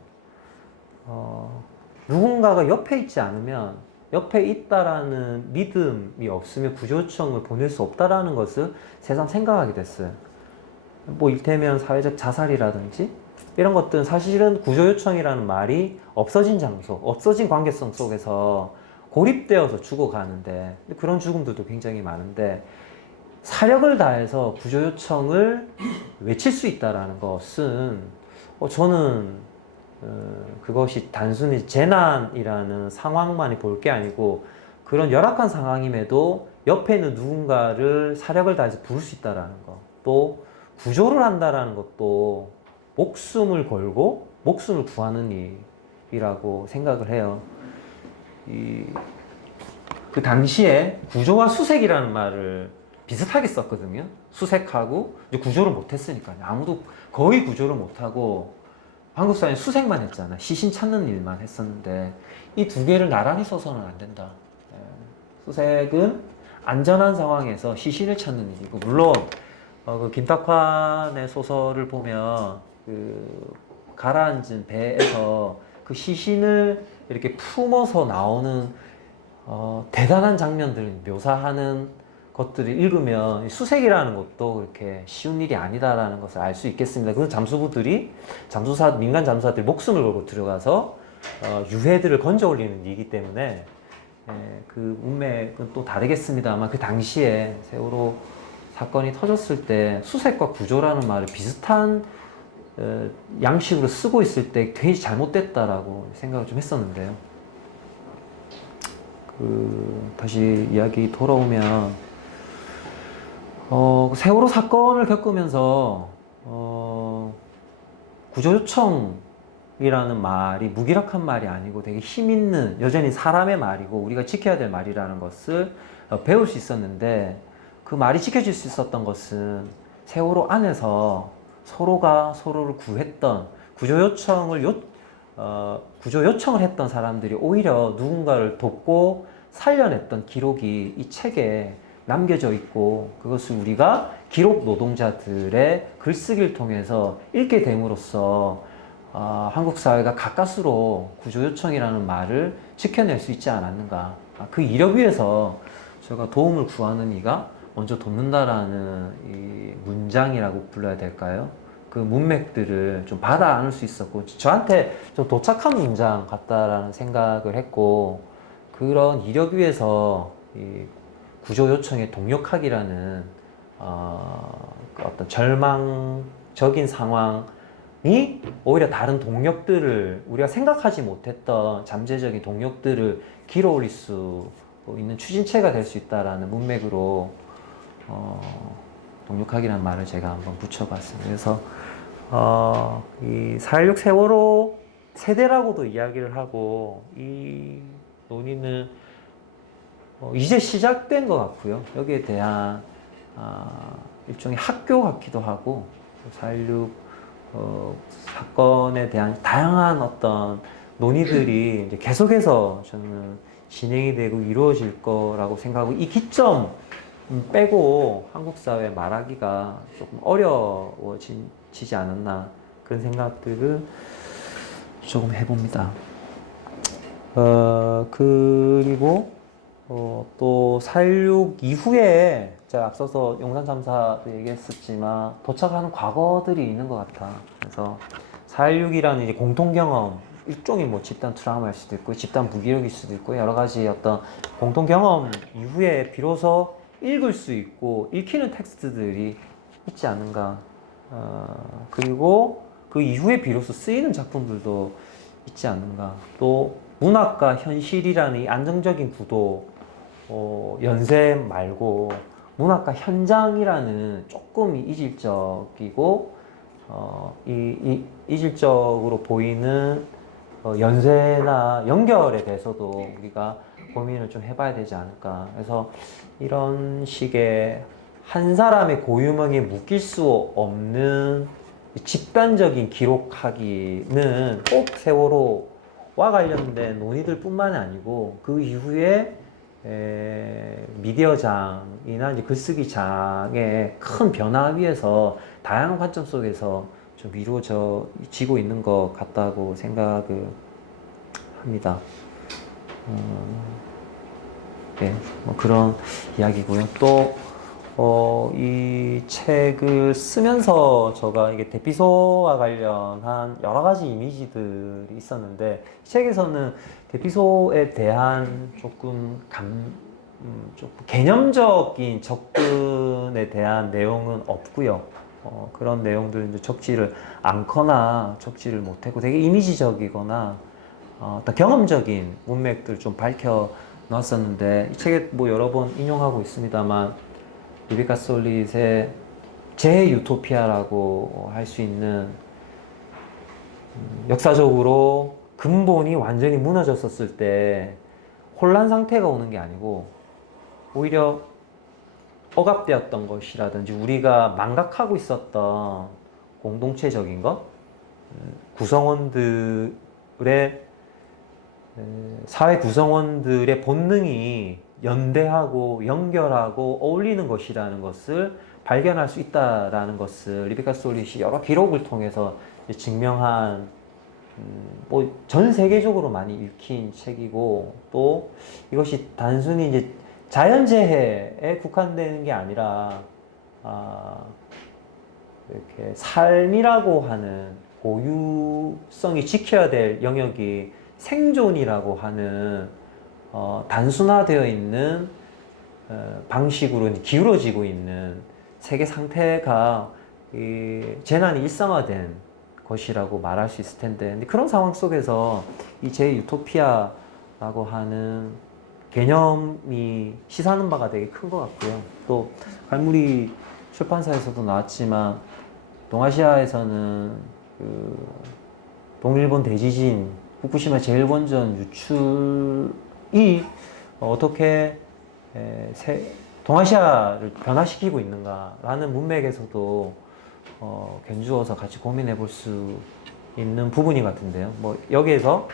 누군가가 옆에 있지 않으면, 옆에 있다라는 믿음이 없으면 구조요청을 보낼 수 없다라는 것을 새삼 생각하게 됐어요. 뭐 이를테면 사회적 자살이라든지 이런 것들은 사실은 구조요청이라는 말이 없어진 장소, 없어진 관계성 속에서 고립되어서 죽어가는데, 그런 죽음들도 굉장히 많은데, 사력을 다해서 구조요청을 외칠 수 있다라는 것은 저는 그것이 단순히 재난이라는 상황만이 볼 게 아니고, 그런 열악한 상황임에도 옆에 있는 누군가를 사력을 다해서 부를 수 있다라는 것, 또 구조를 한다라는 것도 목숨을 걸고 목숨을 구하는 일이라고 생각을 해요. 그 당시에 구조와 수색이라는 말을 비슷하게 썼거든요. 수색하고 이제 구조를 못했으니까요. 아무도 거의 구조를 못하고 한국 사회는 수색만 했잖아. 시신 찾는 일만 했었는데 이 두 개를 나란히 써서는 안 된다. 수색은 안전한 상황에서 시신을 찾는 일이고, 물론 그 김탁환의 소설을 보면 그 가라앉은 배에서 그 시신을 이렇게 품어서 나오는 대단한 장면들을 묘사하는 것들을 읽으면 수색이라는 것도 그렇게 쉬운 일이 아니다라는 것을 알 수 있겠습니다. 그건 잠수부들이 민간 잠수사들이 목숨을 걸고 들어가서 유해들을 건져 올리는 일이기 때문에 그 운명은 또 다르겠습니다만, 그 당시에 세월호 사건이 터졌을 때 수색과 구조라는 말을 비슷한 양식으로 쓰고 있을 때 굉장히 잘못됐다라고 생각을 좀 했었는데요. 다시 이야기 돌아오면, 세월호 사건을 겪으면서 구조요청이라는 말이 무기력한 말이 아니고 되게 힘있는, 여전히 사람의 말이고 우리가 지켜야 될 말이라는 것을 배울 수 있었는데, 그 말이 지켜질 수 있었던 것은 세월호 안에서 서로가 서로를 구했던, 구조요청을 했던 사람들이 오히려 누군가를 돕고 살려냈던 기록이 이 책에 남겨져 있고, 그것을 우리가 기록 노동자들의 글쓰기를 통해서 읽게 됨으로써 한국 사회가 가까스로 구조요청이라는 말을 지켜낼 수 있지 않았는가. 그 이력 위에서 제가 도움을 구하는 이가 먼저 돕는다라는 이 문장이라고 불러야 될까요? 그 문맥들을 좀 받아 안을 수 있었고, 저한테 좀 도착한 문장 같다라는 생각을 했고, 그런 이력 위에서 이 구조요청의 동력학이라는 어떤 절망적인 상황이 오히려 다른 동력들을, 우리가 생각하지 못했던 잠재적인 동력들을 길어올릴 수 있는 추진체가 될 수 있다라는 문맥으로 동력학이라는 말을 제가 한번 붙여봤습니다. 그래서 이 4.16 세월호 세대라고도 이야기를 하고, 이 논의는 이제 시작된 것 같고요. 여기에 대한 일종의 학교 같기도 하고, 4.16 사건에 대한 다양한 어떤 논의들이 이제 계속해서 저는 진행이 되고 이루어질 거라고 생각하고, 이 기점 빼고 한국 사회 말하기가 조금 어려워지지 않았나, 그런 생각들을 조금 해봅니다. 그리고 또 4.16 이후에 제가 앞서서 용산참사도 얘기했었지만 도착하는 과거들이 있는 것 같아. 그래서 4.16이라는 이제 공통경험, 일종의 뭐 집단 트라우마일 수도 있고 집단 무기력일 수도 있고 여러 가지 어떤 공통경험 이후에 비로소 읽을 수 있고 읽히는 텍스트들이 있지 않은가. 그리고 그 이후에 비로소 쓰이는 작품들도 있지 않는가. 또 문학과 현실이라는 이 안정적인 구도, 연쇄 말고 문학과 현장이라는 조금 이질적이고 이질적으로 보이는 연쇄나 연결에 대해서도 우리가 고민을 좀 해봐야 되지 않을까. 그래서 이런 식의 한 사람의 고유명에 묶일 수 없는 집단적인 기록하기는 꼭 세월호 관련된 논의들뿐만 아니고 그 이후에 미디어장이나 이제 글쓰기장의 큰 변화 위에서 다양한 관점 속에서 좀 이루어지고 있는 것 같다고 생각을 합니다. 네, 뭐 그런 이야기고요. 또 이 책을 쓰면서 제가 이게 대피소와 관련한 여러 가지 이미지들이 있었는데 이 책에서는 대피소에 대한 조금 개념적인 접근에 대한 내용은 없고요. 그런 내용들 이제 적지를 않거나 적지를 못했고 되게 이미지적이거나 어떤 경험적인 문맥들 좀 밝혀 놨었는데 이 책에 뭐 여러 번 인용하고 있습니다만 리베카 솔릿의 재유토피아라고 할 수 있는 역사적으로 근본이 완전히 무너졌었을 때 혼란 상태가 오는 게 아니고 오히려 억압되었던 것이라든지 우리가 망각하고 있었던 공동체적인 것, 구성원들의 사회 구성원들의 본능이 연대하고 연결하고 어울리는 것이라는 것을 발견할 수 있다라는 것을 리베카 솔릿이 여러 기록을 통해서 증명한 뭐 전 세계적으로 많이 읽힌 책이고 또 이것이 단순히 이제 자연재해에 국한되는 게 아니라 이렇게 삶이라고 하는 고유성이 지켜야 될 영역이 생존이라고 하는 단순화되어 있는 방식으로 기울어지고 있는 세계 상태가 이 재난이 일상화된 것이라고 말할 수 있을 텐데 근데 그런 상황 속에서 이 재유토피아라고 하는 개념이 시사하는 바가 되게 큰 것 같고요. 또 갈무리 출판사에서도 나왔지만 동아시아에서는 그 동일본 대지진 후쿠시마 제1원전 유출이 어떻게 동아시아를 변화시키고 있는가라는 문맥에서도 견주어서 같이 고민해 볼 수 있는 부분이 같은데요. 뭐 여기에서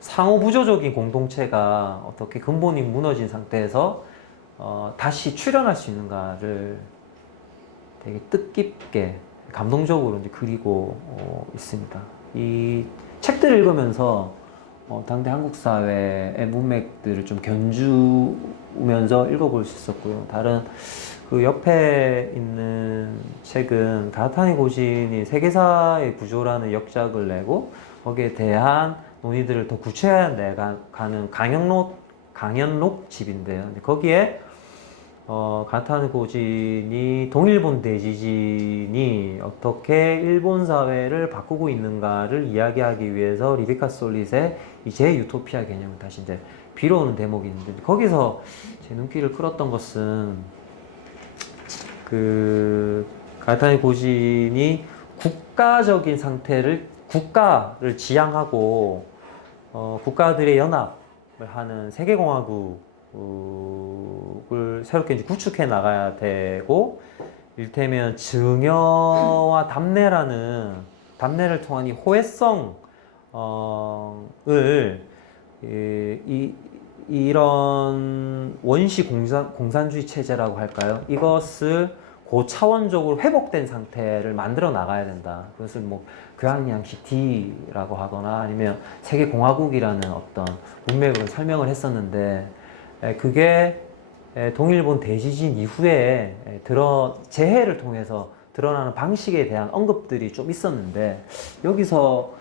상호부조적인 공동체가 어떻게 근본이 무너진 상태에서 다시 출현할 수 있는가를 되게 뜻깊게 감동적으로 이제 그리고 있습니다. 이 책들을 읽으면서 당대 한국 사회의 문맥들을 좀 견주면서 읽어볼 수 있었고요. 다른 그 옆에 있는 책은 가타니 고진이 세계사의 구조라는 역작을 내고 거기에 대한 논의들을 더 구체화해 내가는 강연록 집인데요. 거기에 가타니 고진이 동일본 대지진이 어떻게 일본 사회를 바꾸고 있는가를 이야기하기 위해서 리베카 솔릿의 이 재유토피아 개념을 다시 이제 빌어오는 대목이 있는데 거기서 제 눈길을 끌었던 것은 그 가타니 고진이 국가적인 국가를 지향하고 국가들의 연합을 하는 세계공화국을 새롭게 이제 구축해 나가야 되고 일테면 증여와 담내를 통한 이 호혜성을 이런 원시 공산주의 체제라고 할까요? 이것을 고차원적으로 회복된 상태를 만들어 나가야 된다. 그것을 뭐 교황양식 D라고 하거나 아니면 세계공화국이라는 어떤 문맥으로 설명을 했었는데 그게 동일본 대지진 이후에 재해를 통해서 드러나는 방식에 대한 언급들이 좀 있었는데 여기서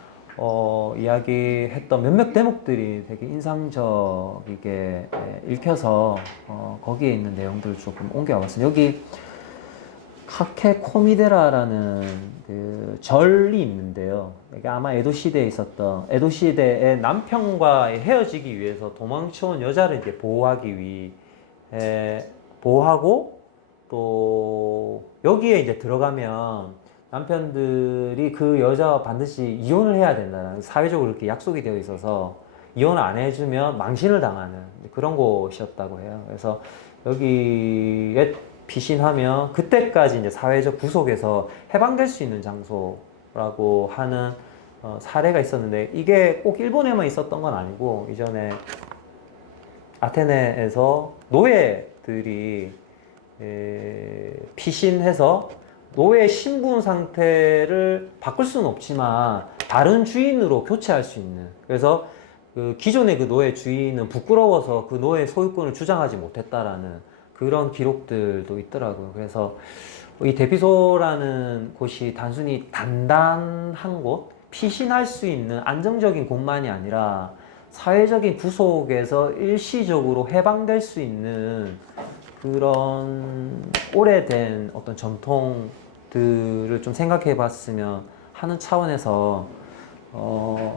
이야기했던 몇몇 대목들이 되게 인상적이게 읽혀서 거기에 있는 내용들을 조금 옮겨왔습니다. 여기 카케 코미데라라는 그 절이 있는데요. 이게 아마 에도 시대에 있었던 에도 시대의 남편과 헤어지기 위해서 도망쳐온 여자를 이제 보호하고 또 여기에 이제 들어가면 남편들이 그 여자와 반드시 이혼을 해야 된다는 사회적으로 이렇게 약속이 되어 있어서 이혼을 안 해주면 망신을 당하는 그런 곳이었다고 해요. 그래서 여기에 피신하면 그때까지 이제 사회적 구속에서 해방될 수 있는 장소라고 하는 사례가 있었는데 이게 꼭 일본에만 있었던 건 아니고 이전에 아테네에서 노예들이 피신해서 노예 신분 상태를 바꿀 수는 없지만 다른 주인으로 교체할 수 있는, 그래서 그 기존의 그 노예 주인은 부끄러워서 그 노예 소유권을 주장하지 못했다라는 그런 기록들도 있더라고요. 그래서 이 대피소라는 곳이 단순히 단단한 곳, 피신할 수 있는 안정적인 곳만이 아니라 사회적인 구속에서 일시적으로 해방될 수 있는 그런 오래된 어떤 전통들을 좀 생각해 봤으면 하는 차원에서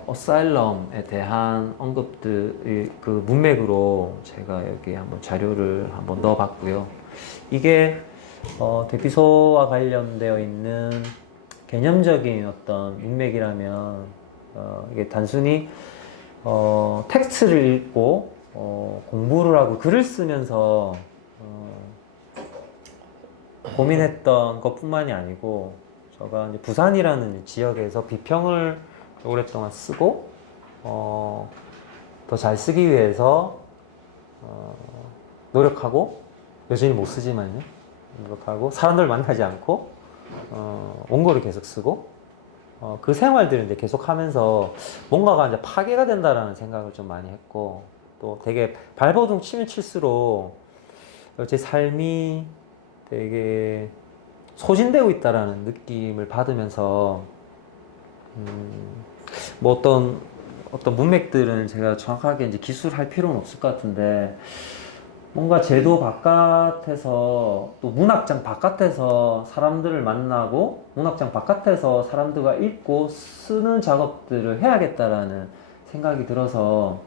어사일럼에 대한 언급들 그 문맥으로 제가 여기 한번 자료를 한번 넣어 봤고요. 이게 대피소와 관련되어 있는 개념적인 어떤 문맥이라면 이게 단순히 텍스트를 읽고 공부를 하고 글을 쓰면서 고민했던 것뿐만이 아니고, 제가 이제 부산이라는 지역에서 비평을 오랫동안 쓰고 더 잘 쓰기 위해서 노력하고, 여전히 못 쓰지만요, 노력하고 사람들 만나지 않고 원고를 계속 쓰고 그 생활들을 이제 계속 하면서 뭔가가 이제 파괴가 된다라는 생각을 좀 많이 했고, 또 되게 발버둥 치면 칠수록 제 삶이 되게 소진되고 있다라는 느낌을 받으면서 뭐 어떤 문맥들은 제가 정확하게 이제 기술할 필요는 없을 것 같은데, 뭔가 제도 바깥에서 또 문학장 바깥에서 사람들을 만나고 문학장 바깥에서 사람들과 읽고 쓰는 작업들을 해야겠다라는 생각이 들어서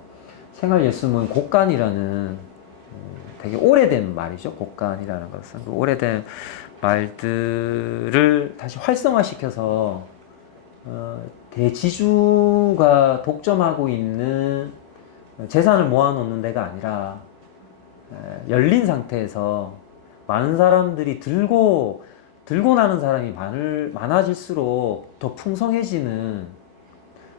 생활예술모임 곡간이라는 되게 오래된 말이죠. 곡간이라는 것은 그 오래된 말들을 다시 활성화시켜서 대지주가 독점하고 있는 재산을 모아놓는 데가 아니라 열린 상태에서 많은 사람들이 들고 나는 사람이 많아질수록 더 풍성해지는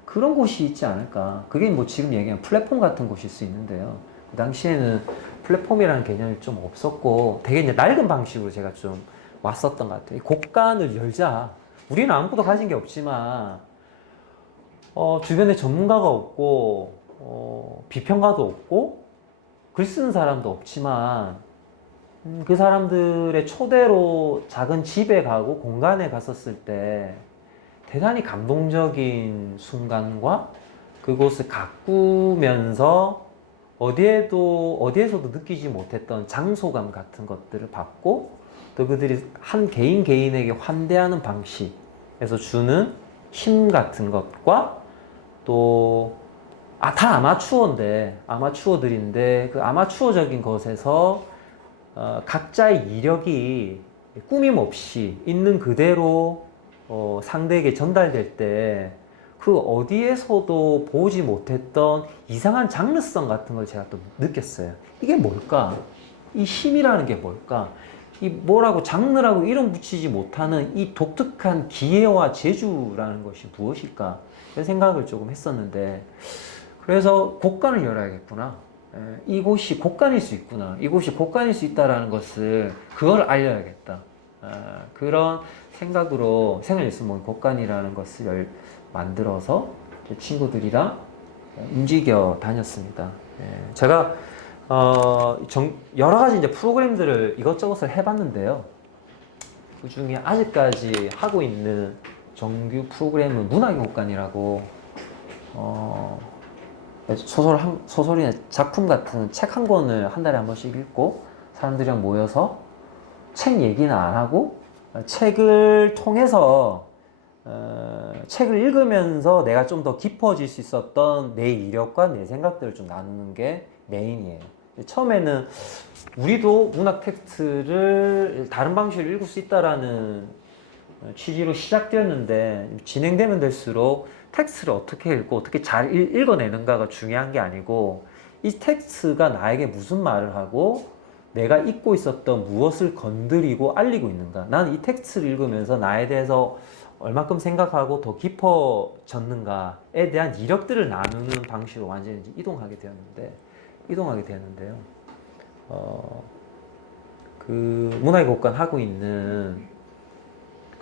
그런 곳이 있지 않을까. 그게 뭐 지금 얘기한 플랫폼 같은 곳일 수 있는데요. 그 당시에는 플랫폼이라는 개념이 좀 없었고 되게 이제 낡은 방식으로 제가 좀 왔었던 것 같아요. 이 곡간을 열자. 우리는 아무것도 가진 게 없지만 주변에 전문가가 없고 비평가도 없고 글 쓰는 사람도 없지만 그 사람들의 초대로 작은 집에 가고 공간에 갔었을 때 대단히 감동적인 순간과 그곳을 가꾸면서 어디에서도 느끼지 못했던 장소감 같은 것들을 받고, 또 그들이 한 개인 개인에게 환대하는 방식에서 주는 힘 같은 것과, 또 다 아마추어들인데 그 아마추어적인 것에서 각자의 이력이 꾸밈 없이 있는 그대로 상대에게 전달될 때 그 어디에서도 보지 못했던 이상한 장르성 같은 걸 제가 또 느꼈어요. 이게 뭘까? 이 힘이라는 게 뭘까? 이 뭐라고 장르라고 이름 붙이지 못하는 이 독특한 기회와 재주라는 것이 무엇일까? 이런 생각을 조금 했었는데, 그래서 곡간을 열어야겠구나. 이곳이 곡간일 수 있구나. 이곳이 곡간일 수 있다라는 것을 그걸 알려야겠다. 그런 생각으로 생활예술모임 곡간이라는 것을 만들어서 친구들이랑 움직여 다녔습니다. 제가 여러 가지 이제 프로그램들을 이것저것을 해봤는데요. 그 중에 아직까지 하고 있는 정규 프로그램은 문학의 곡간이라고 소설이나 작품 같은 책 한 권을 한 달에 한 번씩 읽고 사람들이랑 모여서 책 얘기는 안 하고 책을 통해서 책을 읽으면서 내가 좀 더 깊어질 수 있었던 내 이력과 내 생각들을 좀 나누는 게 메인이에요. 처음에는 우리도 문학 텍스트를 다른 방식으로 읽을 수 있다라는 취지로 시작되었는데, 진행되면 될수록 텍스트를 어떻게 읽고 어떻게 잘 읽어내는가가 중요한 게 아니고, 이 텍스트가 나에게 무슨 말을 하고 내가 잊고 있었던 무엇을 건드리고 알리고 있는가. 나는 이 텍스트를 읽으면서 나에 대해서 얼마큼 생각하고 더 깊어졌는가에 대한 이력들을 나누는 방식으로 완전히 이제 이동하게 되었는데요. 그 문화의 곡간 하고 있는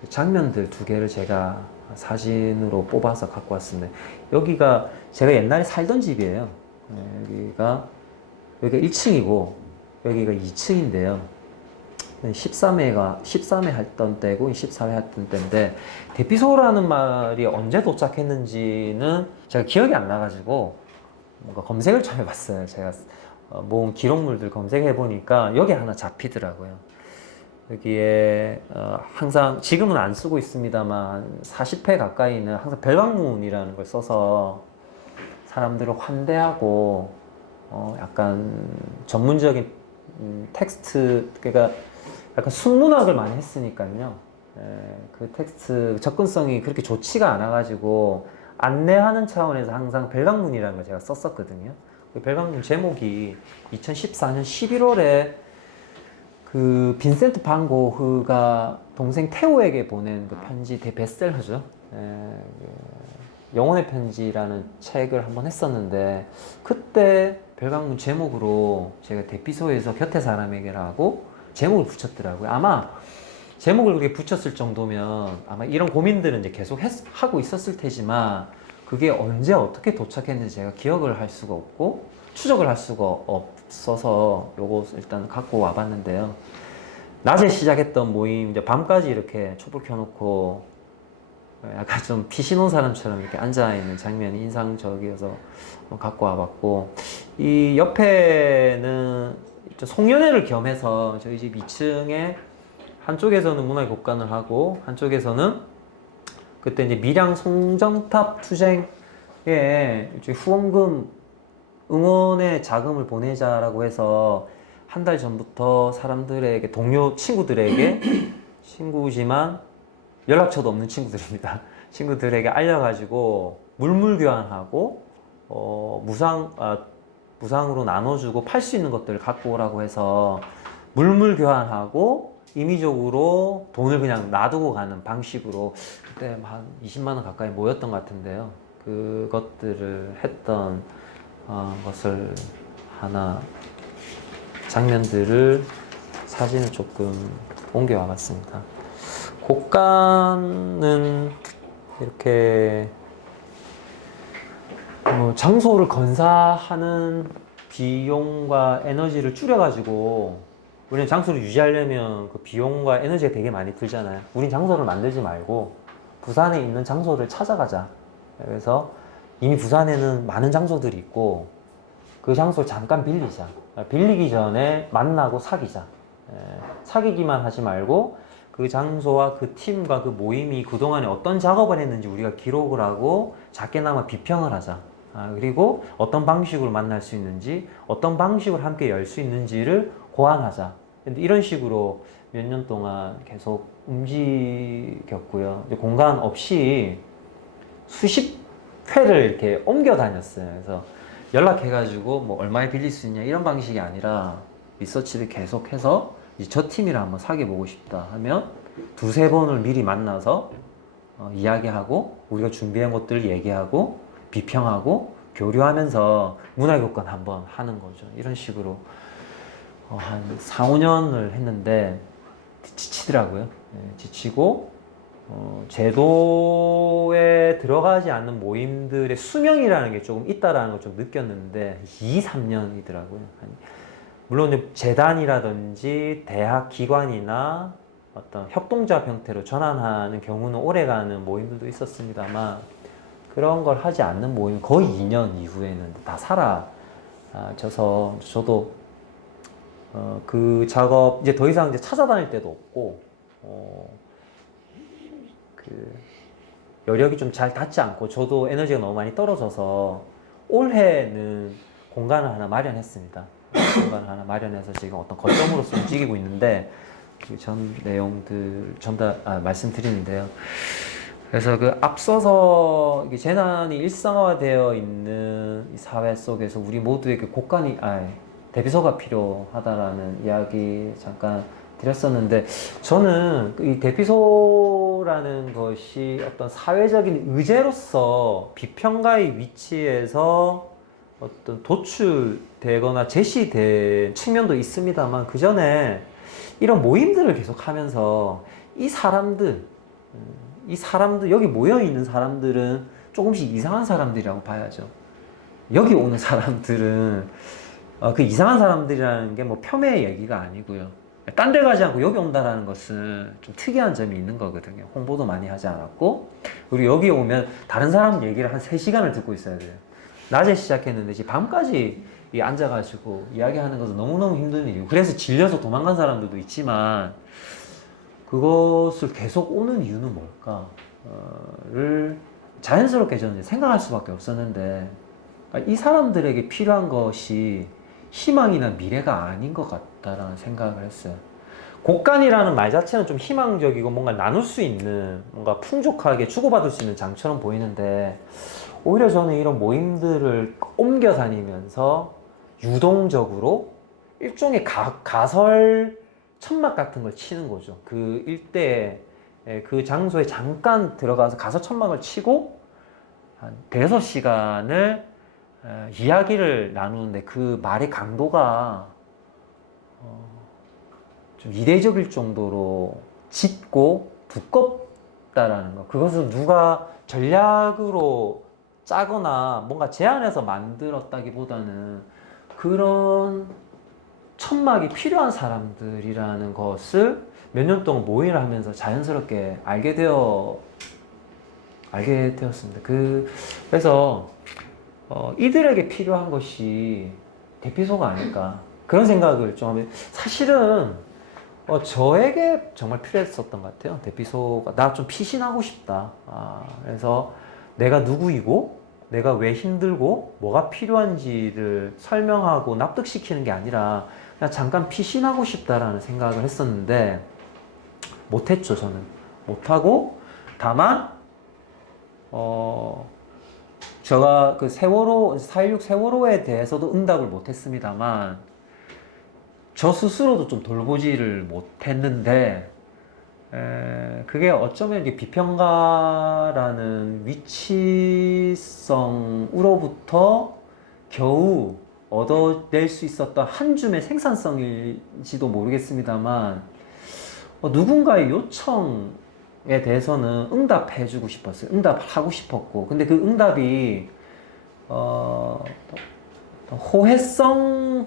그 장면들 두 개를 제가 사진으로 뽑아서 갖고 왔습니다. 여기가 제가 옛날에 살던 집이에요. 여기가 1층이고 여기가 2층인데요. 13회 했던 때고 14회 했던 때인데 대피소라는 말이 언제 도착했는지는 제가 기억이 안 나가지고 뭔가 검색을 좀 해봤어요. 제가 모은 기록물들 검색해 보니까 여기 하나 잡히더라고요. 여기에 항상 지금은 안 쓰고 있습니다만 40회 가까이는 항상 별방문이라는 걸 써서 사람들을 환대하고 약간 전문적인 텍스트, 그러니까 약간 순문학을 많이 했으니까요. 그 텍스트 접근성이 그렇게 좋지가 않아가지고 안내하는 차원에서 항상 별방문이라는 걸 제가 썼었거든요. 그 별방문 제목이 2014년 11월에 그 빈센트 반 고흐가 동생 테오에게 보낸 그 편지 대베스트셀러죠. 영혼의 편지라는 책을 한번 했었는데 그때 별방문 제목으로 제가 대피소에서 곁에 사람에게라고 제목을 붙였더라고요. 아마 제목을 그렇게 붙였을 정도면 아마 이런 고민들은 이제 계속 하고 있었을 테지만 그게 언제 어떻게 도착했는지 제가 기억을 할 수가 없고 추적을 할 수가 없어서 요거 일단 갖고 와봤는데요. 낮에 시작했던 모임 이제 밤까지 이렇게 촛불 켜놓고 약간 좀 피신 온 사람처럼 이렇게 앉아있는 장면이 인상적이어서 갖고 와봤고 이 옆에는 송년회를 겸해서 저희 집 2층에 한쪽에서는 문화의 곡간을 하고 한쪽에서는 그때 이제 밀양 송정탑 투쟁에 후원금 응원의 자금을 보내자라고 해서 한 달 전부터 사람들에게 동료 친구들에게 친구지만 연락처도 없는 친구들입니다. 친구들에게 알려가지고 물물 교환하고 무상으로 나눠주고 팔 수 있는 것들을 갖고 오라고 해서 물물 교환하고 임의적으로 돈을 그냥 놔두고 가는 방식으로 그때 한 20만 원 가까이 모였던 것 같은데요. 그것들을 했던 것을 하나 장면들을 사진을 조금 옮겨와 봤습니다. 곡간은 이렇게 장소를 건사하는 비용과 에너지를 줄여가지고 우리는 장소를 유지하려면 그 비용과 에너지가 되게 많이 들잖아요. 우린 장소를 만들지 말고 부산에 있는 장소를 찾아가자. 그래서 이미 부산에는 많은 장소들이 있고 그 장소를 잠깐 빌리자. 빌리기 전에 만나고 사귀자. 사귀기만 하지 말고 그 장소와 그 팀과 그 모임이 그동안에 어떤 작업을 했는지 우리가 기록을 하고 작게나마 비평을 하자. 그리고 어떤 방식으로 만날 수 있는지, 어떤 방식으로 함께 열 수 있는지를 고안하자. 이런 식으로 몇 년 동안 계속 움직였고요. 공간 없이 수십 회를 이렇게 옮겨 다녔어요. 그래서 연락해가지고 뭐 얼마에 빌릴 수 있냐 이런 방식이 아니라 리서치를 계속해서 저 팀이랑 한번 사귀어보고 싶다 하면 두세 번을 미리 만나서 이야기하고 우리가 준비한 것들을 얘기하고 비평하고 교류하면서 문화교권 한번 하는 거죠. 이런 식으로 한 4, 5년을 했는데 지치더라고요. 지치고 제도에 들어가지 않는 모임들의 수명이라는 게 조금 있다라는 걸 좀 느꼈는데 2, 3년이더라고요. 물론 재단이라든지 대학 기관이나 어떤 협동자 형태로 전환하는 경우는 오래가는 모임들도 있었습니다만 그런 걸 하지 않는 모임 거의 2년 이후에는 다 사라져서 저도 그 작업 이제 더 이상 이제 찾아다닐 데도 없고 그 여력이 좀 잘 닿지 않고 저도 에너지가 너무 많이 떨어져서 올해는 공간을 하나 마련했습니다. 공간을 하나 마련해서 지금 어떤 거점으로서 움직이고 있는데 그 전 내용들 말씀드리는데요. 그래서 그 앞서서 재난이 일상화되어 있는 이 사회 속에서 우리 모두에게 곡간이 대피소가 필요하다라는 이야기 잠깐 드렸었는데 저는 이 대피소라는 이유라는 것이 어떤 사회적인 의제로서 비평가의 위치에서 어떤 도출되거나 제시된 측면도 있습니다만, 그 전에 이런 모임들을 계속하면서 이 사람들, 여기 모여 있는 사람들은 조금씩 이상한 사람들이라고 봐야죠. 여기 오는 사람들은 그 이상한 사람들이라는 게 뭐 폄훼의 얘기가 아니고요. 딴 데 가지 않고 여기 온다라는 것은 좀 특이한 점이 있는 거거든요. 홍보도 많이 하지 않았고, 그리고 여기 오면 다른 사람 얘기를 한 3시간을 듣고 있어야 돼요. 낮에 시작했는데 이제 밤까지 앉아가지고 이야기하는 것은 너무너무 힘든 일이고, 그래서 질려서 도망간 사람들도 있지만, 그것을 계속 오는 이유는 뭘까를 자연스럽게 저는 생각할 수밖에 없었는데, 이 사람들에게 필요한 것이 희망이나 미래가 아닌 것 같다라는 생각을 했어요. 곡간이라는 말 자체는 좀 희망적이고 뭔가 나눌 수 있는, 뭔가 풍족하게 주고받을 수 있는 장처럼 보이는데, 오히려 저는 이런 모임들을 옮겨 다니면서 유동적으로 일종의 가설 천막 같은 걸 치는 거죠. 그 일대에, 그 장소에 잠깐 들어가서 가설 천막을 치고 한 대여섯 시간을 이야기를 나누는데, 그 말의 강도가 좀 이례적일 정도로 짙고 두껍다라는 거. 그것은 누가 전략으로 짜거나 뭔가 제안해서 만들었다기보다는 그런 천막이 필요한 사람들이라는 것을 몇 년 동안 모의를 하면서 자연스럽게 알게 되었습니다. 그래서 이들에게 필요한 것이 대피소가 아닐까, 그런 생각을 좀 하면, 사실은 저에게 정말 필요했었던 것 같아요. 대피소가. 나 좀 피신하고 싶다. 그래서 내가 누구이고 내가 왜 힘들고 뭐가 필요한지를 설명하고 납득시키는 게 아니라 그냥 잠깐 피신하고 싶다라는 생각을 했었는데, 못했죠. 저는 못하고, 다만 제가 그 세월호, 4.16 세월호에 대해서도 응답을 못했습니다만, 저 스스로도 좀 돌보지를 못했는데, 그게 어쩌면 이게 비평가라는 위치성으로부터 겨우 얻어낼 수 있었던 한 줌의 생산성일지도 모르겠습니다만, 누군가의 요청에 대해서는 응답해주고 싶었어요. 응답하고 싶었고, 근데 그 응답이 호혜성을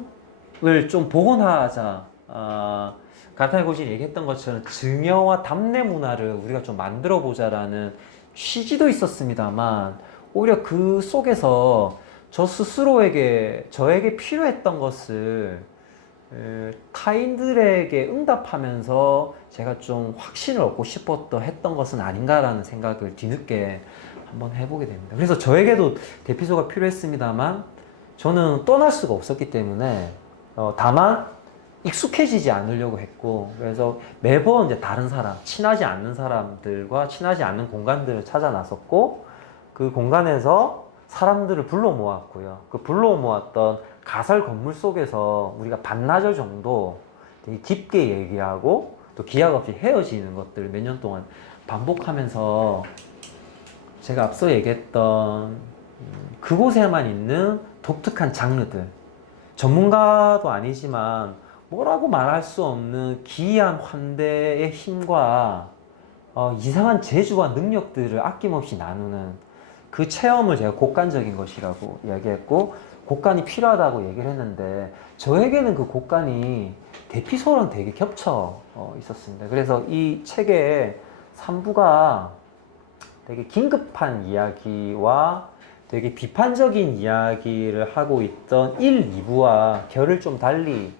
좀 복원하자. 가타의 고신이 얘기했던 것처럼 증여와 답례 문화를 우리가 좀 만들어 보자라는 취지도 있었습니다만, 오히려 그 속에서 저 스스로에게, 저에게 필요했던 것을 타인들에게 응답하면서 제가 좀 확신을 얻고 했던 것은 아닌가라는 생각을 뒤늦게 한번 해보게 됩니다. 그래서 저에게도 대피소가 필요했습니다만, 저는 떠날 수가 없었기 때문에 다만 익숙해지지 않으려고 했고, 그래서 매번 이제 다른 사람, 친하지 않는 사람들과 친하지 않는 공간들을 찾아 나섰고, 그 공간에서 사람들을 불러 모았고요. 그 불러 모았던 가설 건물 속에서 우리가 반나절 정도 되게 깊게 얘기하고 또 기약 없이 헤어지는 것들을 몇 년 동안 반복하면서, 제가 앞서 얘기했던 그곳에만 있는 독특한 장르들, 전문가도 아니지만 뭐라고 말할 수 없는 기이한 환대의 힘과 이상한 재주와 능력들을 아낌없이 나누는 그 체험을 제가 곡간적인 것이라고 이야기했고, 곡간이 필요하다고 얘기를 했는데, 저에게는 그 곡간이 대피소랑 되게 겹쳐 있었습니다. 그래서 이 책의 3부가 되게 긴급한 이야기와 되게 비판적인 이야기를 하고 있던 1, 2부와 결을 좀 달리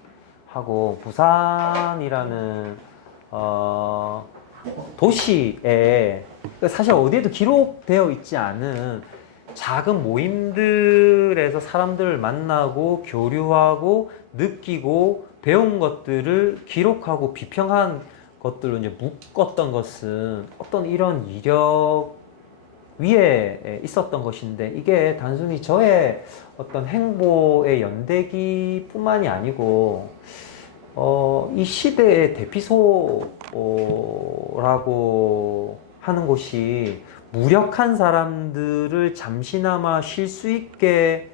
하고, 부산이라는 도시에 사실 어디에도 기록되어 있지 않은 작은 모임들에서 사람들을 만나고 교류하고 느끼고 배운 것들을 기록하고 비평한 것들로 이제 묶었던 것은 어떤 이런 이력 위에 있었던 것인데, 이게 단순히 저의 어떤 행보의 연대기 뿐만이 아니고 이 시대의 대피소라고 하는 곳이 무력한 사람들을 잠시나마 쉴 수 있게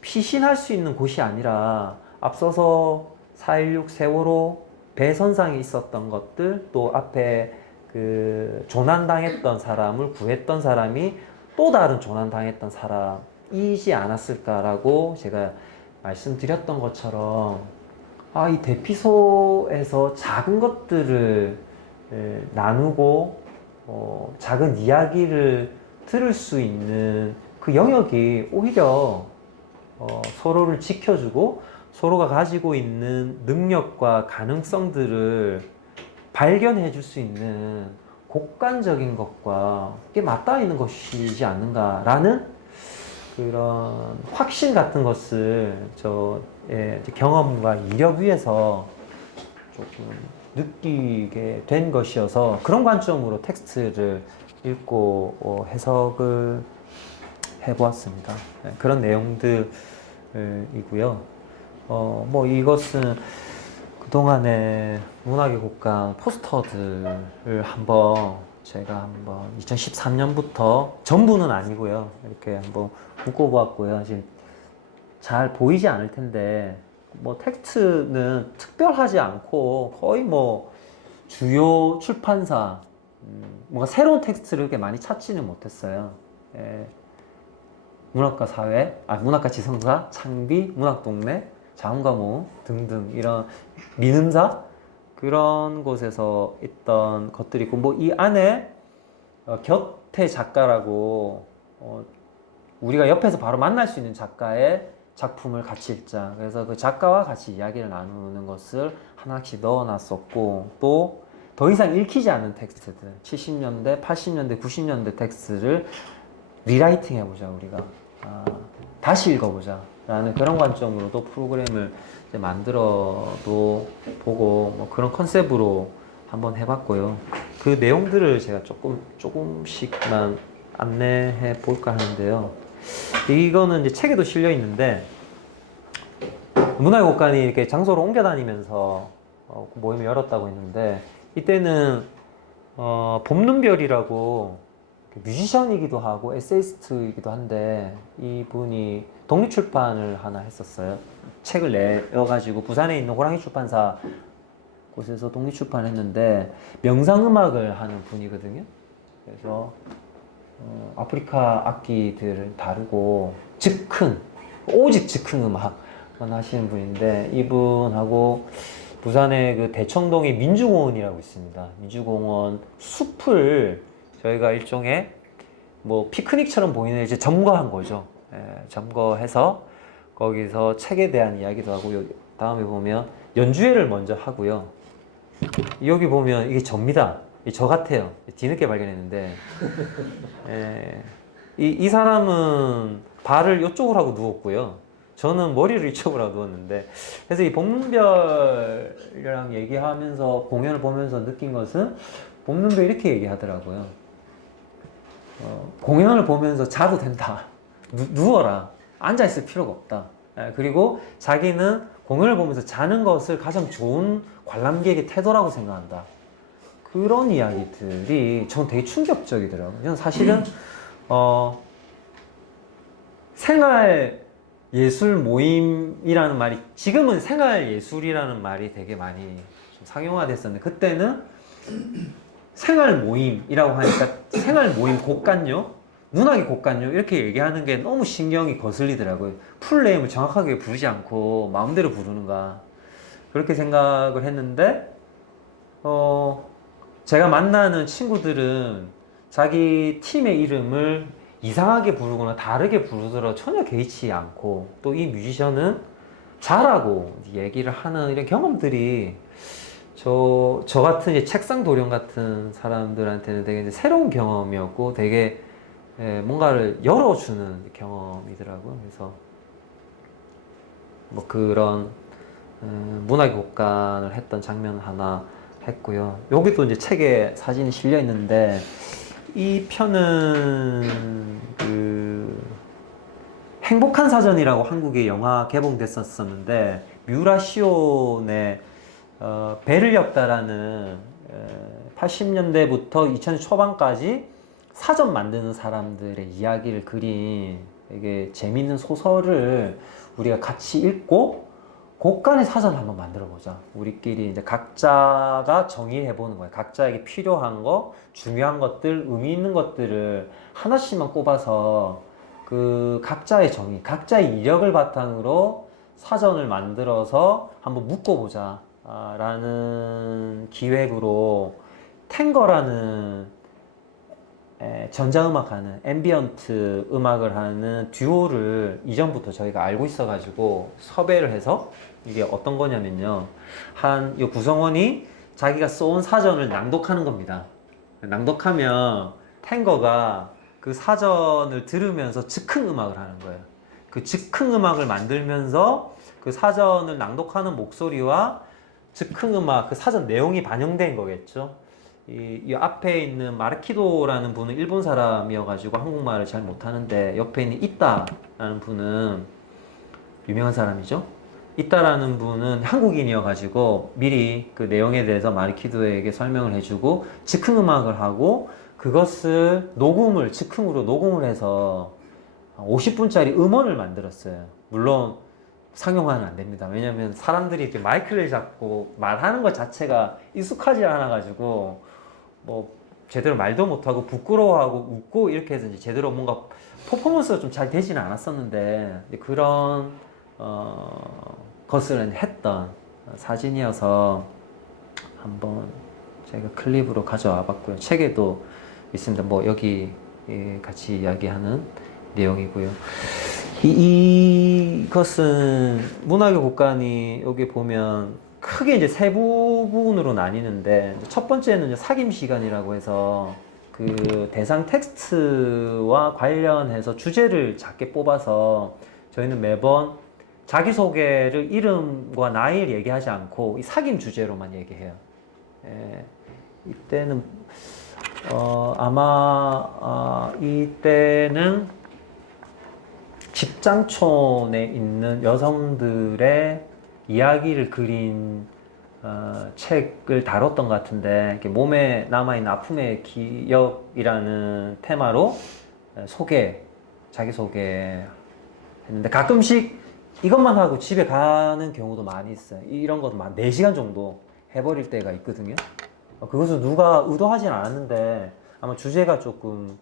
피신할 수 있는 곳이 아니라 앞서서 4.16 세월호 배선상에 있었던 것들, 또 앞에 그 조난당했던 사람을 구했던 사람이 또 다른 조난당했던 사람이지 않았을까라고 제가 말씀드렸던 것처럼 이 대피소에서 작은 것들을 나누고 작은 이야기를 들을 수 있는 그 영역이 오히려 서로를 지켜주고 서로가 가지고 있는 능력과 가능성들을 발견해 줄 수 있는 곡간적인 것과 이게 맞닿아 있는 것이지 않는가라는 그런 확신 같은 것을 저의 경험과 이력 위에서 조금 느끼게 된 것이어서 그런 관점으로 텍스트를 읽고 해석을 해보았습니다. 그런 내용들이고요. 뭐 이것은 그동안의 문학의 곡간 포스터들을 제가 한번 2013년부터 전부는 아니고요. 이렇게 한번 묶어보았고요. 지금 잘 보이지 않을 텐데 뭐 텍스트는 특별하지 않고 거의 뭐 주요 출판사 뭔가 새로운 텍스트를 그렇게 많이 찾지는 못했어요. 문학과 사회, 문학과 지성사, 창비, 문학동네, 자음과모 등등 이런 민음사 그런 곳에서 있던 것들이 있고 뭐 이 안에 곁에 작가라고 우리가 옆에서 바로 만날 수 있는 작가의 작품을 같이 읽자. 그래서 그 작가와 같이 이야기를 나누는 것을 하나씩 넣어놨었고 또 더 이상 읽히지 않은 텍스트들 70년대, 80년대, 90년대 텍스트를 리라이팅 해보자 우리가 다시 읽어보자 라는 그런 관점으로도 프로그램을 이제 만들어도 보고 뭐 그런 컨셉으로 한번 해봤고요. 그 내용들을 제가 조금씩만 안내해 볼까 하는데요. 이거는 이제 책에도 실려 있는데 문화의 곡간이 이렇게 장소를 옮겨 다니면서 모임을 열었다고 했는데 이때는 봄눈별이라고 뮤지션이기도 하고 에세이스트이기도 한데 이분이 독립출판을 하나 했었어요. 책을 내어가지고 부산에 있는 호랑이 출판사 곳에서 독립출판을 했는데 명상음악을 하는 분이거든요. 그래서 아프리카 악기들을 다루고 오직 즉흥 음악만 하시는 분인데 이분하고 부산의 그 대청동에 민주공원이라고 있습니다. 민주공원 숲을 저희가 일종의 뭐 피크닉처럼 보이는 이제 점거한 거죠. 점거해서 거기서 책에 대한 이야기도 하고 다음에 보면 연주회를 먼저 하고요. 여기 보면 이게 접니다. 저 같아요. 뒤늦게 발견했는데 이 사람은 발을 이쪽으로 하고 누웠고요. 저는 머리를 이쪽으로 하고 누웠는데 그래서 이 봄눈별이랑 얘기하면서 공연을 보면서 느낀 것은 봄눈별 이렇게 얘기하더라고요. 공연을 보면서 자도 된다. 누워라. 앉아있을 필요가 없다. 그리고 자기는 공연을 보면서 자는 것을 가장 좋은 관람객의 태도라고 생각한다. 그런 이야기들이 전 되게 충격적이더라고요. 저는 사실은 생활 예술 모임이라는 말이 지금은 생활 예술이라는 말이 되게 많이 좀 상용화됐었는데 그때는 생활 모임이라고 하니까 생활 모임 곡간요, 문학의 곡간요 이렇게 얘기하는 게 너무 신경이 거슬리더라고요. 풀네임을 정확하게 부르지 않고 마음대로 부르는가 그렇게 생각을 했는데 제가 만나는 친구들은 자기 팀의 이름을 이상하게 부르거나 다르게 부르더라도 전혀 개의치 않고 또 이 뮤지션은 잘하고 얘기를 하는 이런 경험들이 저 같은 이제 책상 도령 같은 사람들한테는 되게 이제 새로운 경험이었고 되게 뭔가를 열어주는 경험이더라고요. 그래서 뭐 그런 문학의 곡간을 했던 장면 하나 했고요. 여기도 이제 책에 사진이 실려 있는데 이 편은 그 행복한 사전이라고 한국에 영화 개봉됐었는데 뮤라 시온의 배를 엮다라는 80년대부터 2000년 초반까지 사전 만드는 사람들의 이야기를 그린 되게 재밌는 소설을 우리가 같이 읽고 곳간의 사전을 한번 만들어 보자. 우리끼리 이제 각자가 정의해 보는 거예요. 각자에게 필요한 거, 중요한 것들, 의미 있는 것들을 하나씩만 꼽아서 그 각자의 정의, 각자의 이력을 바탕으로 사전을 만들어서 한번 묶어보자 라는 기획으로 탱거라는 전자음악 하는 앰비언트 음악을 하는 듀오를 이전부터 저희가 알고 있어 가지고 섭외를 해서, 이게 어떤 거냐면요, 이 구성원이 자기가 써온 사전을 낭독하는 겁니다. 낭독하면 탱거가 그 사전을 들으면서 즉흥 음악을 하는 거예요. 그 즉흥 음악을 만들면서 그 사전을 낭독하는 목소리와 즉흥 음악, 그 사전 내용이 반영된 거겠죠. 이 앞에 있는 마르키도라는 분은 일본 사람이어가지고 한국말을 잘 못하는데, 옆에 있는 이따라는 분은 유명한 사람이죠. 이따라는 분은 한국인이어가지고 미리 그 내용에 대해서 마르키도에게 설명을 해주고 즉흥 음악을 하고, 그것을 즉흥으로 녹음을 해서 50분짜리 음원을 만들었어요. 물론 상용화는 안 됩니다. 왜냐면 사람들이 이렇게 마이크를 잡고 말하는 것 자체가 익숙하지 않아가지고 뭐 제대로 말도 못하고 부끄러워하고 웃고 이렇게 해서 이제 제대로 뭔가 퍼포먼스가 좀 잘 되지는 않았었는데, 그런 것을 했던 사진이어서 한번 제가 클립으로 가져와 봤고요. 책에도 있습니다. 뭐 여기 같이 이야기하는 내용이고요. 이것은 문학의 곳간이 여기 보면 크게 이제 세 부분으로 나뉘는데, 첫 번째는 사김 시간이라고 해서 그 대상 텍스트와 관련해서 주제를 작게 뽑아서 저희는 매번 자기소개를 이름과 나이를 얘기하지 않고 이 사김 주제로만 얘기해요. 이때는 아마 이때는 집장촌에 있는 여성들의 이야기를 그린 책을 다뤘던 것 같은데, 이렇게 몸에 남아있는 아픔의 기억이라는 테마로 자기소개 했는데, 가끔씩 이것만 하고 집에 가는 경우도 많이 있어요. 이런 것도 한 4시간 정도 해버릴 때가 있거든요. 그것은 누가 의도하진 않았는데 아마 주제가 조금